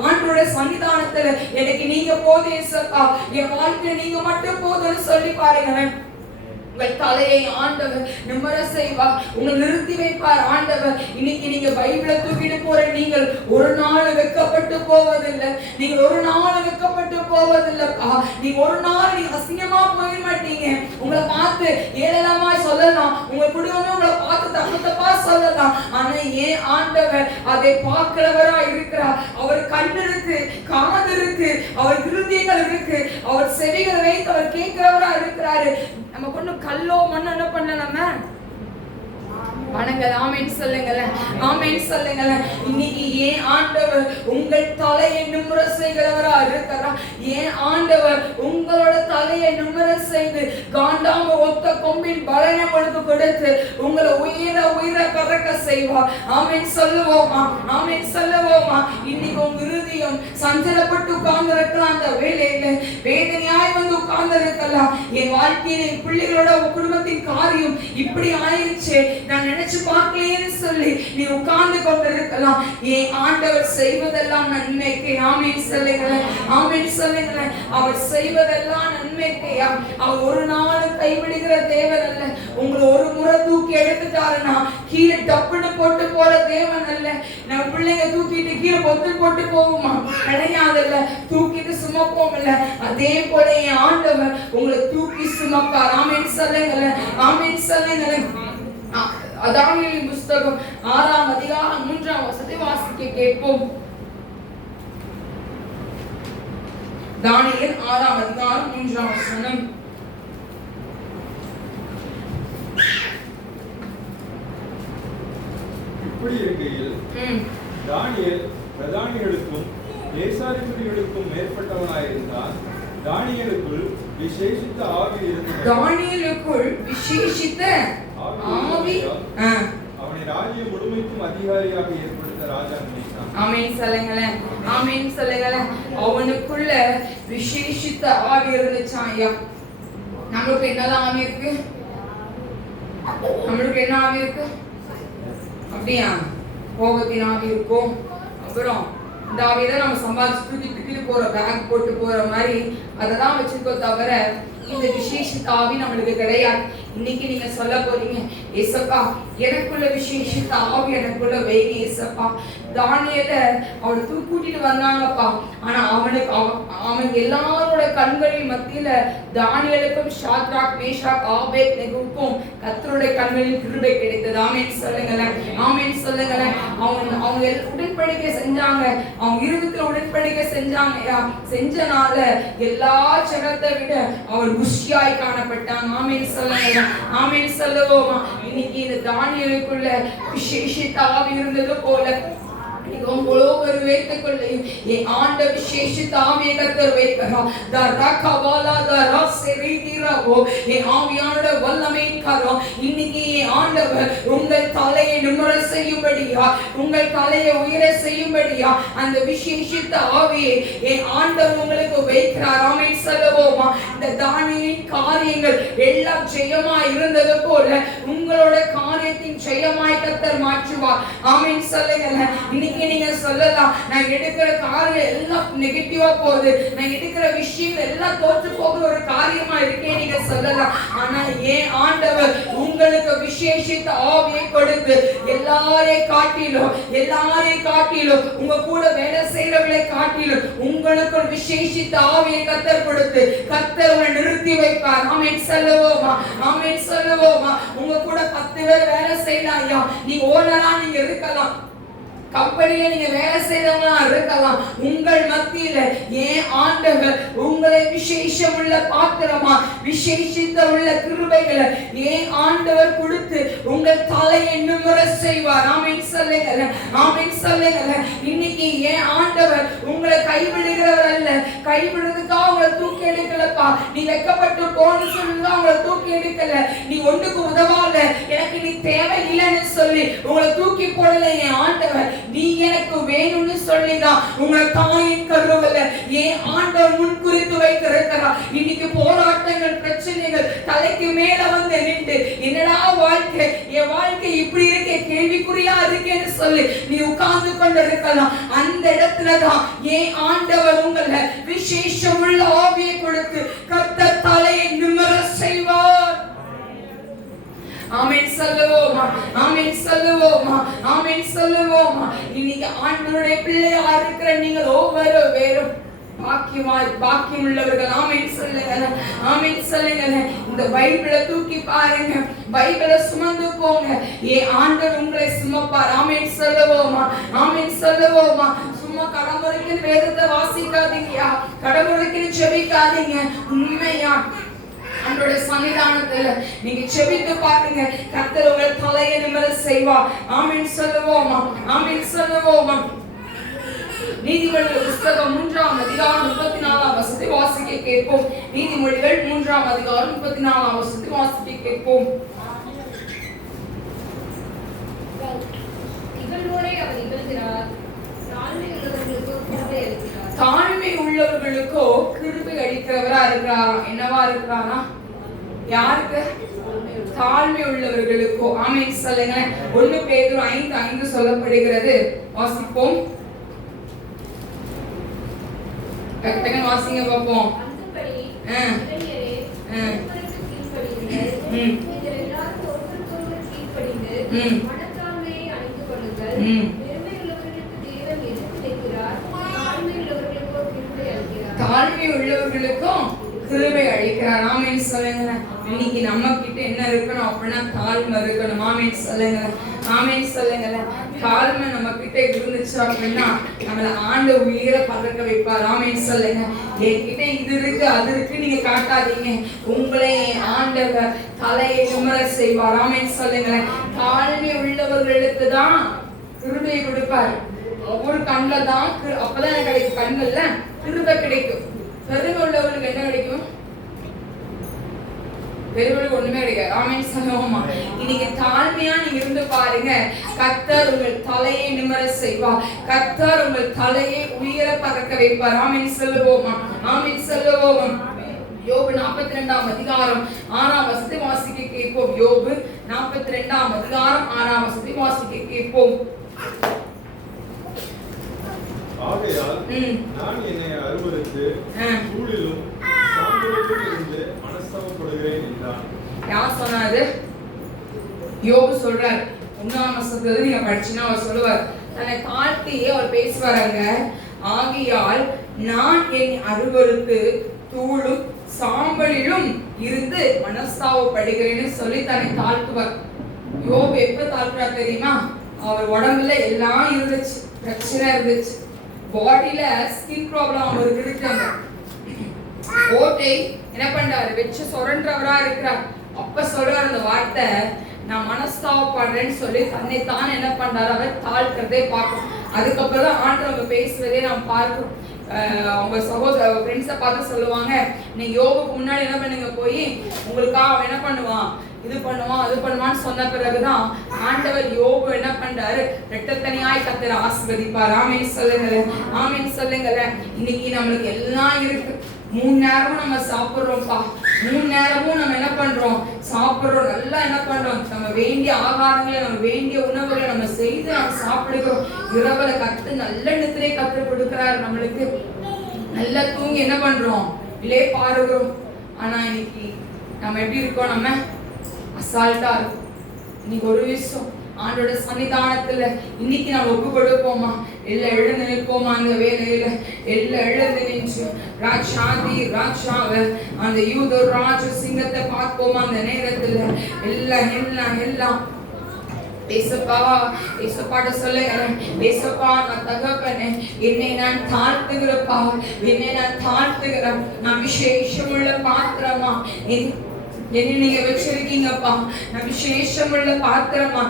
ஆண்டவருடைய சன்னிதானத்துல எனக்கு நீங்க போதும் இயேசுப்பா, என் வாழ்க்கையில நீங்க மட்டும் போதும்னு சொல்லி பாருங்க. உங்கள் தலையை ஆண்டவர் நிம்மர செய்வார், உங்களை நிறுத்தி வைப்பார் ஆண்டவர். இன்னைக்கு நீங்க பைபிளை தூக்கிட்டு போற நீங்கள் ஒரு நாள் வெக்கப்பட்டு போவதில்லை, நீங்க ஒரு நாள் வெக்கப்பட்டு போவதில்லைப்பா. நீங்க ஒரு நாள் நீங்க அசிங்கமா போக மாட்டீங்க. உங்களை பார்த்து ஏளனமா சொல்லலாம், உங்க குடும்பமே உங்களை பார்த்து தப்பு சொல்லலாம். ஆனா ஏன் ஆண்டவர் அதை பார்க்கிறவரா இருக்கிறார். அவர் கண்ணு இருக்கு, காது இருக்கு, அவர் இருதயங்கள் இருக்கு, அவர் செவிகளை வைத்து அவர் கேட்கிறவரா இருக்கிறாரு. நம்ம கொண்டு கல்லோ மண்ணோ என்ன பண்ணலாம வணங்கல். ஆமென் சொல்லுங்களேன், ஆமென் சொல்லுங்களேன். இன்னைக்கு ஏன் ஆண்டவர் உங்கள் தலையை நிமிர செய்கிறவரா இருக்கிறார். ஏன் ஆண்டவர் உங்களோட தலையை நிமிர செய்து காண்டாம ஒத்த கொம்பின் பலனை கொடுத்து உங்களை உயிர பறக்க செய்வார். ஆமென் சொல்லுவோமா, ஆமென் சொல்லுவோமா. இன்னைக்கு உங்க இருதயம் சஞ்சலப்பட்டு உட்கார்ந்து இருக்கலாம், அந்த வேலையில வேதனையாய் வந்து உட்கார்ந்து இருக்கலாம். என் வாழ்க்கையில என் பிள்ளைகளோட குடும்பத்தின் காரியம் இப்படி ஆயிடுச்சு, நான் நினைச்சு பார்க்கலையேன்னு சொல்லி நீ உட்கார்ந்து கொண்டிருக்கலாம். என் ஆண்டவர் செய்வதெல்லாம் நன்மைக்கு. ஆமென் சொல்லுங்களேன், ஆமென் சொல்லுங்களேன். அவர் செய்வதெல்லாம் நன்மைக்கையா. அவர் ஒரு நாள் கைவிடுகிற தேவன் அல்ல. உங்களை ஒரு முறை தூக்கி எடுத்துட்டாருன்னா கீழே டப்புன்னு போட்டு போற தேவன் அல்ல. நம்ம பிள்ளைங்க தூக்கிட்டு கீழே பொத்து போட்டு போகுமா, கிடையாதுல்ல. தூக்கிட்டு சுமப்போம் இல்ல, அதே போல என் ஆண்டவர் உங்களை தூக்கி சுமப்பார். ஆமென் சொல்லுங்களேன், ஆமென் சொல்லுங்களேன். தானியேலின் புத்தகம் 6ஆம் அதிகாரம் 3ஆம் வசனத்தை வாசிக்க கேட்போம். தானியேல் 6ஆம் அதிகாரம் 3ஆம் வசனம். இப்படி இருக்கையில் தானியேல் பிரதானிகளுக்கும் தேசாதிபதிகளுக்கும் மேற்பட்டவனாயிருந்தான். தானியேலுக்குள் விசேஷித்த ஆவி இருந்தது. தானியேலுக்குள் விசேஷித்த ஆவி அவனை ராஜ்யம் முழுமைக்கும் அதிகாரியாக ஏற்படுத்த ராஜா நினைத்தான். ஆமென் சொல்லுங்களேன், ஆமென் சொல்லுங்களேன். அவனுக்குள்ள விசேஷித்த ஆவி இருந்துச்சாம். ஐயா, நம்மளுக்கு என்னதான் ஆவி இருக்கு? நம்மளுக்கு என்ன ஆவி இருக்கு? அப்படியா? கோபத்தின் ஆவி இருக்கும். அப்புறம் இந்த ஆவியை நம்ம சம்பாதிச்சு தூக்கிட்டு போற, பேக் போட்டு போற மாதிரி அதெல்லாம் வச்சிருக்கோ தவிர இந்த விசேஷித்த ஆவி நம்மளுக்கு கிடையாது. இன்னைக்கு நீங்க சொல்ல போறீங்க, ஏசப்பா எனக்குள்ள விசேஷித்த ஆவி எனக்குள்ள வைங்க ஏசப்பா. தானியேல அவனை கூட்டிட்டு வந்தாங்கப்பா. ஆனா அவன் எல்லாரோட கண்களின் மத்தியில தானியேலுக்கும் ஷாத்ராக் மேஷாக் ஆபேத்நேகோவுக்கும் கர்த்தருடைய கண்களில் கிருபை கிடைத்தது. ஆமென் சொல்லுங்களேன், ஆமென் சொல்லுங்களேன். அவங்க உடன்படிக்கை செஞ்சாங்க, அவங்க இருதயத்துல உடன்படிக்கை செஞ்சாங்க. செஞ்சனால எல்லா ஜனத்தை விட அவன் புஷ்டியாய் காணப்பட்டான். ஆமென் சொல்லுங்க, ஆமென் சொல்லுவோமா. இன்னைக்கு இந்த தானியேலுக்குள்ள விசேஷித்த ஆவி இருந்தது போல உங்களோ ஒரு வேட்கைக்குள்ளையும் என் ஆண்ட விசேஷித்த ஆவியை கர்த்தர் வைக்கிறார். தரகவாலா தரசெரிதிரவோ என் ஆவியானோட வல்லமை கரம் இன்னைக்கு என் ஆண்டவர் உங்கள் தலையை நிமிர செய்யும்படியா, உங்கள் தலையை உயர செய்யும்படியா அந்த விசேஷித்த ஆவியை என் ஆண்டவர் உங்களுக்கு வைக்கிறார். ஆமென் சொல்லுவோமா. இந்த தானியேலின் காரியங்கள் எல்லாம் ஜெயமாய் இருந்தது போல உங்களோட காரியத்தின் ஜெயமாய் கர்த்தர் மாற்றுவார். ஆமென் சொல்லுங்க. இன்னைக்கு நீங்க சொல்லலாம், நான் எடுக்கிற காரியம் எல்லாம் நெகட்டிவா போகுது, நான் எடுக்கிற விஷயங்கள் எல்லாம் தோற்று போகிற ஒரு காரியமா இருக்கே நீங்க சொல்லலாம். ஆனா ஏன் ஆண்டவர் உங்களுக்கு விசேஷித்த ஆவியை கொடுத்து எல்லாரையும் காட்டிலும் உங்க கூட வேலை செய்யறவர்களை காட்டிலும் உங்களுக்கு ஒரு விசேஷித்த ஆவியை கர்த்தர் கொடுத்து கர்த்தர் உங்களை நிறுத்தி வைப்பார். ஆமென் சொல்லுவோமா. ஆமென் சொல்லுவோமா. உங்க கூட 10 பேர் வேலை செய்யலாம் ஐயா, நீ ஓனரா நீங்க இருக்கலாம், கம்பெனியில நீங்க வேலை செய்தவங்களா இருக்கலாம், உங்கள் மத்தியில ஏன் ஆண்டவர் உங்களை விசேஷம் உள்ள பாத்திரமா விசேஷித்த உள்ள கிருபைகளை ஏன் ஆண்டவர் கொடுத்து உங்கள் தலையை நிமிர செய்வார். ஆமென் சொல்லுங்க. ஆமென் சொல்லுங்க. இன்னைக்கு ஏன் ஆண்டவர் உங்களை கைவிடுகிறவர் அல்ல, கைவிடுறதுக்காக உங்களை தூக்கி எடுக்கலப்பா, நீ வெக்கப்பட்டு போன்னு சொல்லிதான் உங்களை தூக்கி எடுக்கல, நீ ஒன்றுக்கு உதவால, எனக்கு நீ தேவை இல்லைன்னு சொல்லி உங்களை தூக்கி போடல என் ஆண்டவர், நீ எனக்கு வேணும்னு சொல்லிதான் உங்களை தாயின் கருவல ஏன் ஆண்டவர் முன்குறித்து வைத்திருக்கிறார். இன்னைக்கு போராட்டங்கள் பிரச்சனைகள் தலைக்கு மேல வந்து நின்று என்னடா வாழ்க்கை, என் வாழ்க்கை இப்படி இருக்க கேள்விக்குறியா இருக்கேன்னு சொல்லி நீ உட்கார்ந்து கொண்டு இருக்கலாம். அந்த இடத்துலதான் ஏன் ஆண்டவர் உங்களை விசேஷம் உள்ள ஆவியை கொடுத்து கர்த்தர் தலையை நிமிர செய்வார். ஆமென் சொல்லுவோமா. ஆமென் சொல்லுவோமா. ஆமென் சொல்லுவோமா. இன்னைக்கு ஆண்டவருடைய பிள்ளையா இருக்கிற நீங்கள் ஒவ்வொரு பேரும் பாக்கியம் உள்ளவர்கள். ஆமென் சொல்லுங்க. ஆமென் சொல்லுங்க. இந்த பைபிளை தூக்கி பாருங்க, பைபிளை சுமந்து போங்க, ஏன் ஆண்டவர் உங்களை சுமப்பார். ஆமென் சொல்லுவோமா. ஆமென் சொல்லுவோமா. சும்மா கடமுறைக்கு வேதத்தை வாசிக்காதீங்க, கடமுறைக்கு ஜெபிக்காதீங்க. உண்மையா அன்றோட சன்னிதானத்துல நீங்க செபித்து பாருங்க, கர்த்தர் உங்கள் தலையை நிமிர செய்வார். ஆமென் சொல்லுவோமா. ஆமென் சொல்லுவோமா. நீதிமொழிகள் புத்தகம் 3ஆம் அதிகாரம் 34ஆம் வசனத்தை வாசிக்க கேட்போம். நீதிமொழிகள் 3ஆம் அதிகாரம் 34ஆம் வசனத்தை வாசிக்க கேட்போம். இகழ்வோரை அவர் இகழ்கிறார், தாழ்மை உள்ளவர்களுக்கோ கிருபை அளிக்கிறவரா இருக்கிறாரா. என்னவா இருக்கிறாரா? யாருக்கு? தாழ்மை உள்ளவர்களுக்கோ. ஆமென் சொல்லுங்க. 1 பேதுரு 5:5 சொல்லப்படுகிறது. வாசிப்போம். டக்குனு வாசிங்க பாப்போம். தாழ்மை உள்ளவர்களுக்கும் கிருபை அளிக்கிறார். ஆமென் சொல்லுங்க. இன்னைக்கு நம்ம கிட்ட என்ன இருக்கணும் அப்படின்னா தாழ்மை இருக்கணும். ஆமென் சொல்லுங்க. ஆமென் சொல்லுங்க. தாழ்மை நம்ம கிட்ட இருந்துச்சு அப்படின்னா நம்மளை ஆண்டு உயிர பறக்க வைப்பார். ஆமென் சொல்லுங்க. என்கிட்ட இது இருக்கு அது இருக்கு நீங்க காட்டாதீங்க, உங்களை ஆண்டவர் தலையை நிமிர செய்வார். ஆமென் சொல்லுங்க. தாழ்மை உள்ளவர்களுக்கு தான் கிருபை கொடுப்பார். ஒவ்வொரு கண்ணில் தான் அப்பதான் கிடைக்கும், கண்கள்ல கிருபை கிடைக்கும். பெருமை உள்ளவர்களுக்கு என்ன கிடைக்கும்? பெருமைக்கு ஒண்ணுமே கிடைக்காது. ஆமென் சொல்லுவோமா. இன்னைக்கு தாழ்மையா நீங்க இருந்து பாருங்க, கர்த்தர் உங்கள் தலையை நிமிர செய்வார், கர்த்தர் உங்கள் தலையை உயர பறக்க வைப்பார். ஆமென் சொல்லுவோமா. ஆமென் சொல்லுவோமா. யோபு 42ஆம் அதிகாரம் 6ஆம் வசனத்தை வாசிக்க கேட்போம். யோபு 42ஆம் அதிகாரம் 6ஆம் வசனத்தை வாசிக்க கேட்போம். ஆகையால் நான் என்னை அருவருத்து தூளிலும் சாம்பலிலும் இருந்து மனஸ்தாபப்படுகிறேன் என்றான். யார் சொன்னாரு? யோபு சொல்றார். 1ஆம் வசனத்துல நீங்க படிச்சீங்கன்னா அவர் சொல்லுவார், தன்னை தாழ்த்தி அவர் பேசுவாருங்க. ஆகையால் நான் என்னை அருவருத்து தூளும் சாம்பலிலும் இருந்து மனஸ்தாபப்படுகிறேன்னு சொல்லி தன்னை தாழ்த்துவார். யோபு எப்ப தாழ்த்துறார் தெரியுமா? அவர் உடம்புல எல்லாம் இருந்துச்சு, பிரச்சனை இருந்துச்சு, பாடியில ஸ்கின் ப்ராப்ளம் அவருக்கு இருக்காங்க, ஓட்டை என்ன பண்றாரு, வெச்சு சொரன்றவரா இருக்கிறார், அப்ப சொல்ற அந்த வார்த்தை, நான் மனஸ்தாபப்படுறேன்னு சொல்லி தன்னை தான் என்ன பண்றாரு, அவர் தாழ்க்கிறதே பார்க்கும். அதுக்கப்புறம் தான் ஆண்டவர் பேசுவதே நாம் பார்க்கிறோம். அவங்க சகோதர ஃப்ரெண்ட்ஸை பார்த்து சொல்லுவாங்க, நீங்க யோபுக்கு முன்னாடி என்ன பண்ணுங்க, போய் உங்களுக்காக அவன் என்ன பண்ணுவான், இது பண்ணுவான் அது பண்ணுவான்னு சொன்ன பிறகுதான் ஆண்டவர் யோபு என்ன பண்றாரு, ரெட்டத்தனியாய் கர்த்தர் ஆசீர்வதிப்பார். ஆமென் சொல்லுங்களேன், ஆமென் சொல்லுங்களேன். இன்னைக்கு நம்மளுக்கு எல்லாம் இருக்கு, 3 நேரமும் நம்ம சாப்பிடுறோம்ப்பா, 3 நேரமும் நம்ம என்ன பண்றோம், சாப்பிடுறோம், நல்லா என்ன பண்றோம், நம்ம வேண்டிய ஆகாரங்களை, நம்ம வேண்டிய உணவுகளை நம்ம செய்து நம்ம சாப்பிடுகிறோம். இரவுல கத்து நல்ல நித்திரை கத்து கொடுக்கிறாரு நம்மளுக்கு, நல்லா தூங்கி என்ன பண்றோம், இல்லே பாருகிறோம். ஆனா இன்னைக்கு நம்ம எப்படி இருக்கோம், நம்ம அசால்ட்டா இருக்கும். இன்னைக்கு ஒரு விஷயம் ஆண்டோட சன்னிதானத்துல இன்னைக்கு நம்ம ஒப்பு கொடுப்போமா, எல்லாம் எழுந்து நிற்போமா, அந்த வேலையில எல்லாம் எழுந்து நின்று ராஜாதி ராஜாவை அந்த யூத ராஜ சிங்கத்தை பார்ப்போமா, அந்த நேரத்துல எல்லாம் எல்லாம் எல்லாம் ஏசப்பாட்ட சொல்லுகிறேன், ஏசப்பா நான் தகப்பனே, என்னை நான் தாழ்த்துகிறப்பா, என்னை நான் தாழ்த்துகிறேன், நான் விசேஷமுள்ள பாத்திரமா என்ன நீங்க வச்சிருக்கீங்கப்பா, நான் விசேஷமுள்ள பாத்திரமா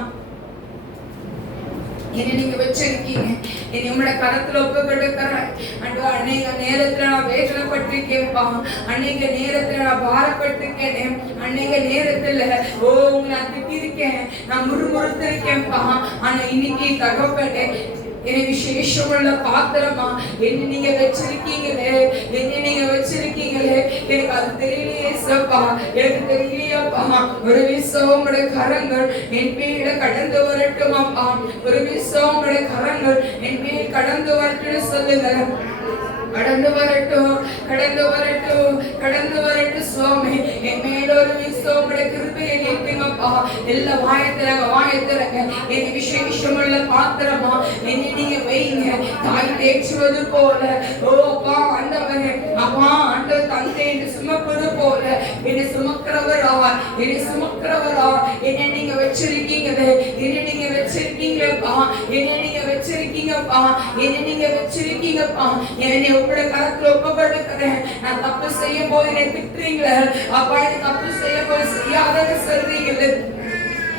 என்ன நீங்க வச்சிருக்கீங்க, என்னை உங்களோட கரத்துல ஒப்பு கொடுக்கிறேன். அநேக நேரத்துல நான் வேதனைப்பட்டிருக்கேன்ப்பா, அநேக நேரத்துல நான் பாரப்பட்டிருக்கேன், அநேக நேரத்துல உங்களை நான் திட்டிருக்கேன், நான் முறுமுறுத்திருக்கேன்ப்பா. ஆனா இன்னைக்கு தகப்பனே, என்னை விசேஷமுள்ள பாத்திரமா என்ன நீங்க வச்சிருக்கீங்களே, என்ன நீங்க வச்சிருக்கீங்களே, எனக்கு அது தெரியலையே சப்பா, எனக்கு தெரியலையாப்பா. ஒரு விஷயம் உங்களுடைய கரங்கள் என் மேல கடந்து வரட்டும் அப்பா, ஒரு விஷயம் உங்களுடைய கரங்கள் என் மேல் கடந்து வரட்டும்னு சொல்லுங்க. கடந்து வரட்டும், கடந்து வரட்டும், கடந்து வரட்டும் சுவாமி. என் மேல ஒரு விஷயம் உங்களுடைய கிருபையை நீட்டுங்கப்பா. எல்லா வாயத்திறங்க என்னை விசேஷமுள்ள பாத்திரமா என்னை நீங்க வைங்க, தாய் தேய்ச்சுவது போல. ஓ அப்பா ஆண்டவரே, அப்பா ஆண்டவர் தந்தை என்று சுமப்பது போல என்னை சுமக்கிறவரா, என்னை சுமக்கிறவரா, என்னை நீங்க வச்சிருக்கீங்களே, என்னை நீங்க வச்சிருக்கீங்கப்பா, என்னை நீங்க வச்சிருக்கீங்கப்பா, என்னை நீங்க வச்சிருக்கீங்கப்பா. என்னை உங்களோட கரத்துல ஒப்பு கொடுக்கிறேன். நான் தப்பு செய்யும் போது என்னை திட்டுறீங்களே அப்பா, எனக்கு தப்பு செய்யும் போது செய்யாதன்னு சொல்றீங்களே,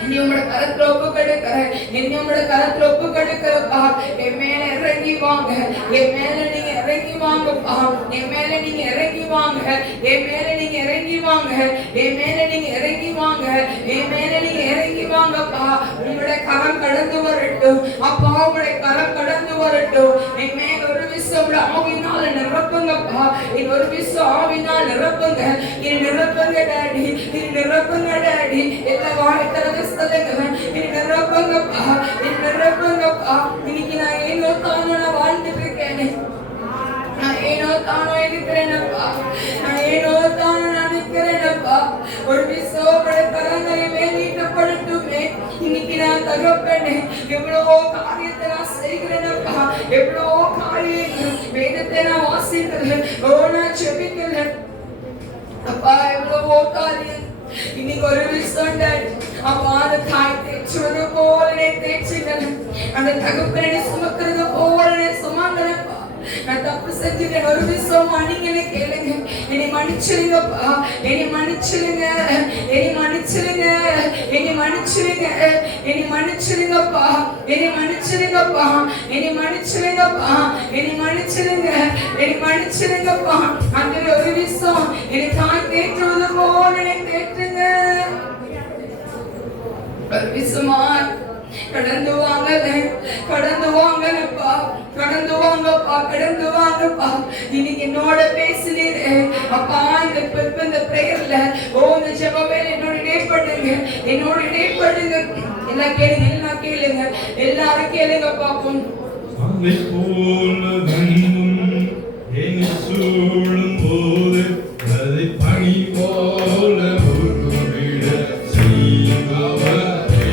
என்னை உங்களோட கரத்துல ஒப்பு கொடுக்கிறேன், என்னை உங்களோட கரத்துல ஒப்பு கொடுக்கிறப்பா. என் மேல இறங்கி வாங்க, என் மேல நீங்க இறங்கி வாங்கப்பா, என் மேல நீங்க இறங்கி வாங்க, என் மேல நீங்க இறங்கி வாங்க, என் மேல நீங்க இறங்கி வாங்க, என் மேல நீங்க இறங்கி வாங்கப்பா. உங்களோட கரம் கடந்து வரட்டும் அப்பா, உங்களுடைய கரம் கடந்து வரட்டும். என் மேல ஒரு விஷயம் ஆவினால நிரப்புங்கப்பா, என் ஒரு விஷயம் ஆவினால நிரப்புங்க, என் நிரப்புங்க டாடி, என் நிரப்புங்க டாடி. எல்லா வாழ்க்கை சொல்லுங்க, என் நிரப்புங்கப்பா, என் நிரப்புங்கப்பா. இன்னைக்கு நான் ஏனோ தானோ நான் வாழ்ந்துட்டு இருக்கேன், நான் ஏனோ தானோ இருக்கிறேனப்பா, நான் ஏனோ தானோ நினைக்கிறேனப்பா. ஒரு விசோபட கரங்களை மேலீட்டப்படட்டுமே. இன்னைக்கு நான் தகப்பனே, எவ்வளவோ காரியத்தை நான் செய்கிறேனப்பா, எவ்வளவோ காரியங்கள் வேதத்தை நான் வாசிக்கிறேன், நான் செபிக்கிறேன் அப்பா, எவ்வளவோ காரியம். இன்னைக்கு ஒரு விஷயம் அப்பா, அந்த தாய் தேய்ச்சுவது போல தேய்ச்சிகள், அந்த தகப்பனை சுமக்கிறது போல சுமக்கிறப்பா. நான் தப்பு செஞ்சுட்டேன், ஒரு விஷயம் நீங்களே கேளுங்க, என்னை மன்னிச்சிருங்கப்பா, என்னை மன்னிச்சிருங்க, என்னை மன்னிச்சிருங்க, என்னை மன்னிச்சிருங்க, என்னை மன்னிச்சிருங்கப்பா, என்னை மன்னிச்சிருங்கப்பா, என்னை மன்னிச்சிருங்கப்பா, என்னை மன்னிச்சிருங்க, என்னை மன்னிச்சிருங்கப்பா. அந்த ஒரு விஷயம் என்னை தாய் தேற்றுவது போல தேற்றுங்க. ஒரு விஷயமா கடந்து வாங்கல, கடந்து வாங்கலப்பா, கடந்து வாங்கப்பா, கடந்து வாங்கப்பா. இன்னைக்கு என்னோட பேசுனீரு அப்பா, இந்த பிரேயர்ல இந்த ஜெபவேளை என்னோட இடைப்படுங்க, என்னோட இடைப்படுங்க. எல்லாம் கேளுங்க, எல்லாம் கேளுங்க, எல்லாரும் கேளுங்க பாப்போம். அதை போல தன்னும் என்னை சூழும் போது அதை பனி போல உருவிட செய்பவரே,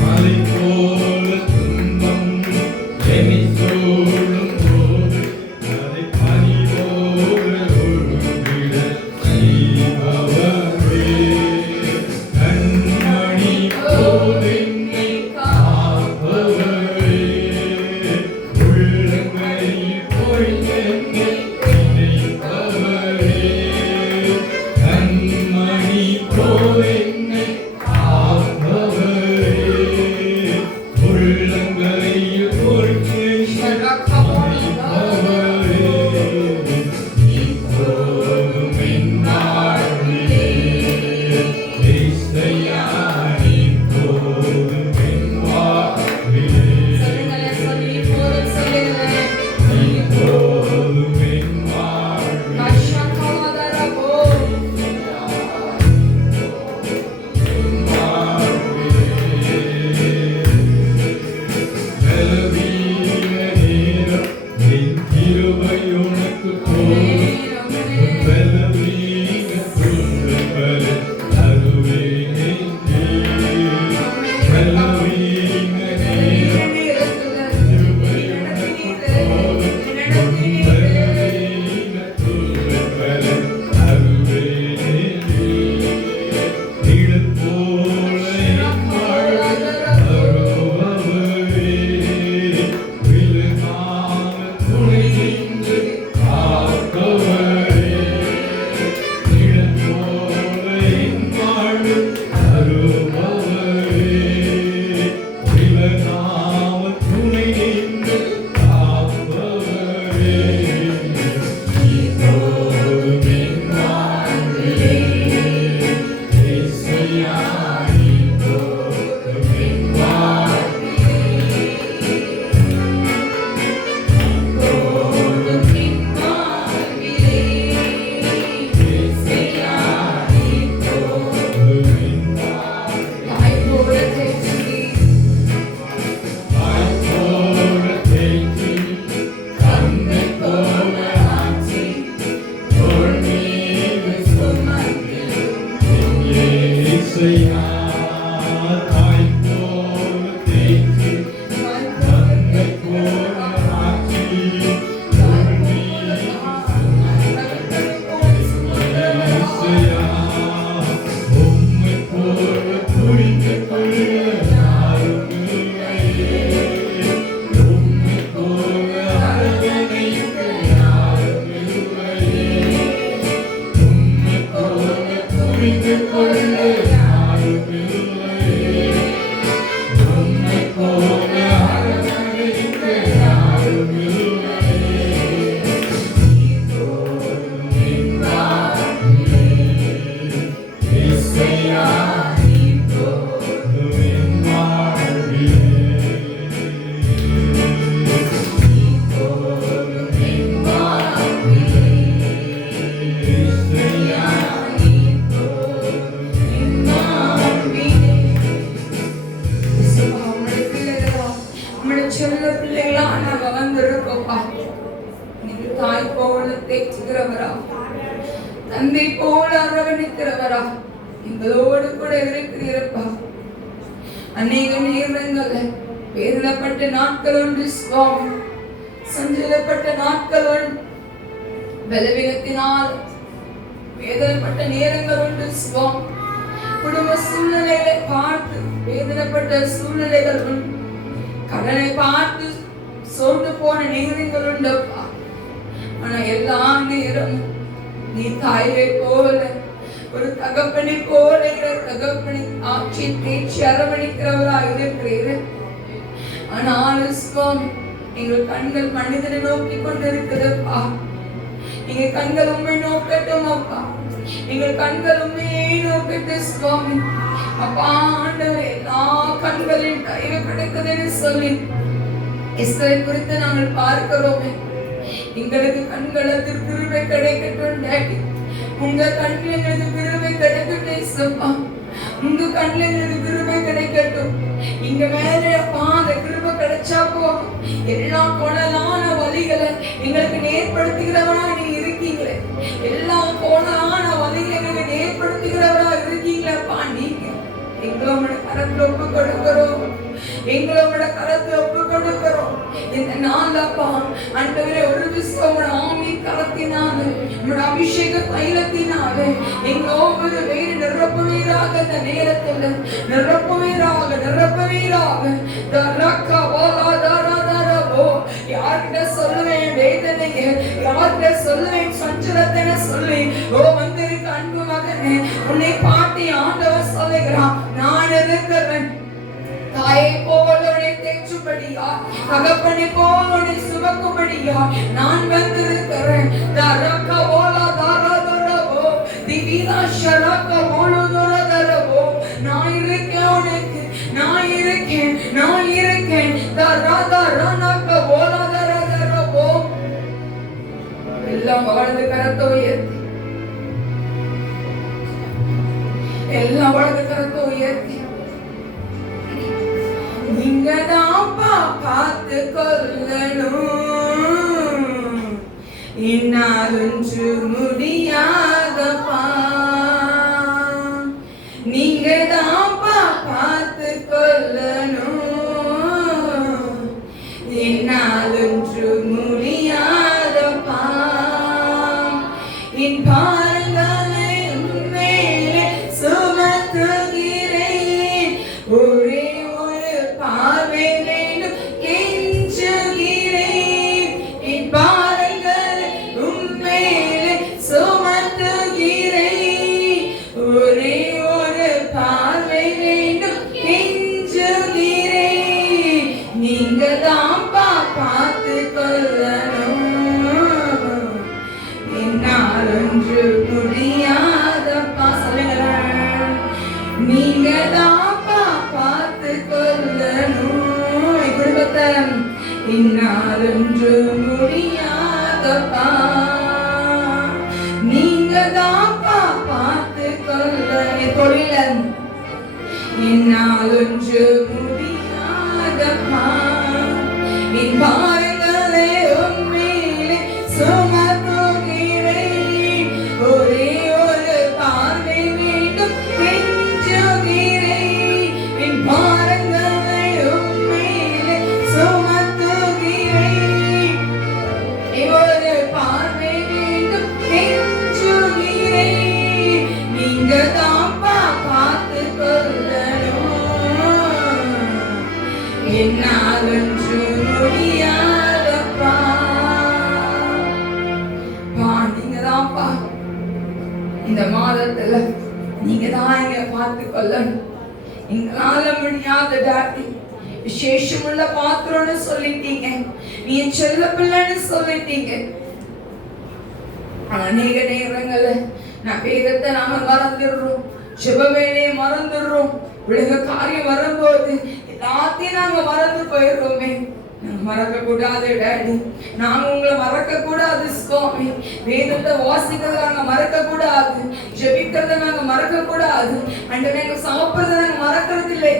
மலை போல துன்பம் என்னை சூழும் போது அதை பனி போல உருவிட செய்பவரே, கண்மணி போல என்னை காப்பவரே, பிள்ளைகளா நாங்க வந்திருக்கோம்ப்பா. நீங்க தாய் போல தேய்ச்சுகிறவரா, தந்தை போல அரவணைக்கிறவரா எங்களோடு கூட இருக்கிறீரப்பா. அநேக நேரங்கள்ல வேதனைப்பட்ட நாட்கள் உண்டு சுவாமி, சஞ்சலப்பட்ட நாட்கள் உண்டு, பலவீனத்தினால் வேதனைப்பட்ட நேரங்கள் உண்டு சுவாமி. குடும்ப சூழ்நிலைகளை பார்த்து வேதனைப்பட்ட சூழ்நிலைகள் உண்டு, கடனை பார்த்து சோர்ந்து போன நேரங்கள் உண்டப்பா. ஆனா எல்லா நேரமும் நீ தாயை போல, ஒரு தகப்பனை போல தகப்பனை ஆட்சி தேய்ச்சி அரவணைக்கிறவரா இருக்கிறீர். ஆனாலும் சுவாமி எங்கள் கண்கள் மனிதனை நோக்கி கொண்டிருக்கிறப்பா. எங்க கண்கள் உண்மை நோக்கட்டும் அப்பா, எங்கள் கண்கள் உண்மையை நோக்கட்டு சுவாமி. அப்பா ஆண்டவர் எல்லா கண்களின் தயவு கிடைத்ததுன்னு சொல்லி எஸ்தரை குறித்து நாங்கள் பார்க்கிறோமே. எங்களுக்கு கண்களுக்கு கிருபை கிடைக்கட்டும் டாடி. உங்க கண்ணில் எங்களுக்கு கிருபை கிடைக்கட்டும் சப்பா. உங்க கண்ணில் எங்களுக்கு கிருபை கிடைக்கட்டும். இங்க மேல பாத கிருபை கிடைச்சா போகும். எல்லா கோணலான வழிகளை எங்களுக்கு நேர்படுத்துகிறவரா நீ இருக்கீங்களே. எல்லா கோணலான வழிகளை எங்களுக்கு நேர்படுத்துகிறவரா இருக்கீங்களப்பா. நீங்க எங்களோட கரத்துல ஒப்பு கொடுக்கிறோம், எங்களோட கரத்துல ஒப்பு கொடுக்கிறோம். இந்த நாளப்பா ஆண்டவரே ஒரு விசுவம் ஆமி கரத்தினால உங்களோட அபிஷேக தைலத்தினால எங்க ஒவ்வொரு வேறு நிரப்புவீராக. இந்த நேரத்தில் நிரப்புவீராக, நிரப்புவீராக. தரக்கா வாலா தாரா தாரோ. யார்கிட்ட சொல்லுவேன் வேதனையை, யார்கிட்ட சொல்லுவேன் சஞ்சலத்தை சொல்லுவேன். ஓ வந்திருக்க அன்பு மகனே, உன்னை பாட்டி ஆண்டவர் சொல்லுகிறான், நான் இருக்கிறேன். தாயை போல தேய்ச்சுபடியா, தகப்பனை போல சுமக்கும்படியா நான் வந்திருக்கிறேன். தரக்க ஓலா தாரா தரவோ, திவிலா ஷரக்க மோலுதோர தரவோ. நான் இருக்கேன் உனக்கு, நான் இருக்கேன், நான் இருக்கேன். தரா தரனக்க ஓலா தர தரவோ. எல்லாம் வலது கரத்தை உயர்த்தி, எல்லாம் வலது கரத்தை உயர்த்தி. நீங்க தான்ப்பா பார்த்து கொள்ளணும், என்னாலொன்று முடியாதப்பா. நீங்க தான்ப்பா பார்த்து கொள்ளணும், என்னாலொன்று முடியாதப்பா. என் பாரங்களை உன்மேலே சுமத்துகிறேன், ஒரே பார்வை வேண்டும் கெஞ்சுகிறேன். என் பாரங்களை உம்மேலே சுமத்துகிறேன், ஒரே ஒரு பார்வை வேண்டும் கெஞ்சுகிறேன். நீங்க தான்ப்பா பார்த்து கொள்ளணும், என்னால் ஒன்று முடியாதப்பா. சொல்லுங்களேன், நீங்க தான்ப்பா பார்த்து கொள்ளணும் குடும்பத்தை, என்னால் ஒன்று முடியாதப்பா. நீங்க தான்ப்பா பார்த்து கொள்ள தொழில, என்னால் ஒன்று முடியாதப்பா. என் பாரங்களை உம்மேலே சுமத்துகிறேன், ஒரே ஒரு பார்வை வேண்டும் கெஞ்சுகிறேன். என் பாரங்களை உம்மேலே சுமத்துகிறேன், ஒரு பார்வை வேண்டும் கெஞ்சுகிறேன். நீங்க தான்ப்பா பார்த்து கொள்ளணும், என்னால் ஒன்று முடியாதப்பா. நீங்க தான்ப்பா இந்த மாதத்துல நீங்க தான் எங்களை பார்த்து கொள்ளணும். எங்களால முடியாத டாடி, விசேஷமுள்ள பாத்திரம்னு சொல்லிட்டீங்க, நீ செல்ல பிள்ளைன்னு சொல்லிட்டீங்க. அநேக நேரங்கள்ல நான் வேதத்தை நாம மறந்துடுறோம், ஜெப வேலையை மறந்துடுறோம், உலக காரியம் வரும்போது எல்லாத்தையும் நாங்க மறந்து போயிடுறோமே. மறக்க கூடாது டாடி. நாங்க உங்களை மறக்க கூடாது சுவாமி. வேதத்தை வாசிக்கிறத நாங்க மறக்க கூடாது, ஜெபிக்கிறத நாங்க மறக்க கூடாது. ஆண்டவரே, எங்க சாப்பிடுறத நாங்க மறக்கிறது இல்லை,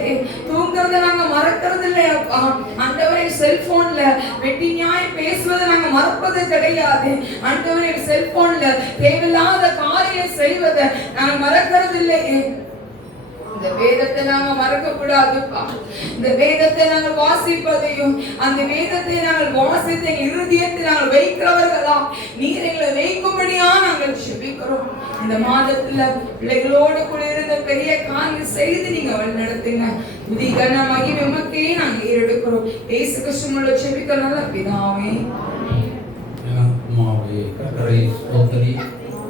தூங்குறத நாங்க மறக்கிறது இல்லை அப்பா. ஆண்டவரே, செல்போன்ல வெட்டி நியாயம் பேசுவதை நாங்க மறப்பது கிடையாது. ஆண்டவரே, செல்போன்ல தேவையில்லாத காரியம் செய்வதை நாங்க மறக்கிறது இல்லை. இந்த வேதத்தை நாங்க மறக்க கூடாதுப்பா. இந்த வேதத்தை நாங்கள் வாசிப்பதையும் அந்த வேதத்தை நாங்கள் வாசித்த இருதயத்தை நாங்கள் வைக்கிறவர்களா நீர் எங்களை வைக்கும்படியா நாங்கள் ஜெபிக்கிறோம். இந்த மாதத்துல பிள்ளைகளோடு கூட இருந்த பெரிய காரியம் செய்து நீங்க வழி நடத்துங்க. துதிகன மகிமை உமக்கே நாங்கள் ஏறெடுக்கிறோம். இயேசு கிறிஸ்துவின் ஜெபிக்க நல்ல பிதாவே. ஆத்மாவே கர்த்தரை ஸ்தோத்திரி,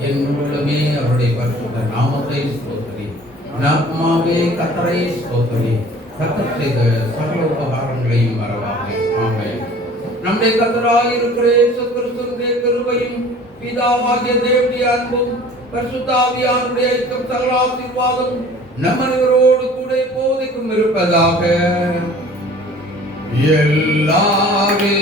என் உள்ளமே அவருடைய பரிசுத்த நாமத்தை ஸ்தோத்திரி. ஆத்மாவே கர்த்தரை ஸ்தோத்திரி, கர்த்தர் செய்த சகல உபகாரங்களையும் மறவாதே. ஆமென். நம்முடைய கர்த்தராய் இருக்கிற இயேசு கிறிஸ்துவின் கிருபையும் பிதாவாகிய தேவனுடைய அன்பும் பரிசுத்த ஆவியானவருடைய ஐக்கியம் சகல ஆசீர்வாதம் நம்ம அனைவரோடு கூட இப்போதைக்கும் இருப்பதாக. எல்லாவே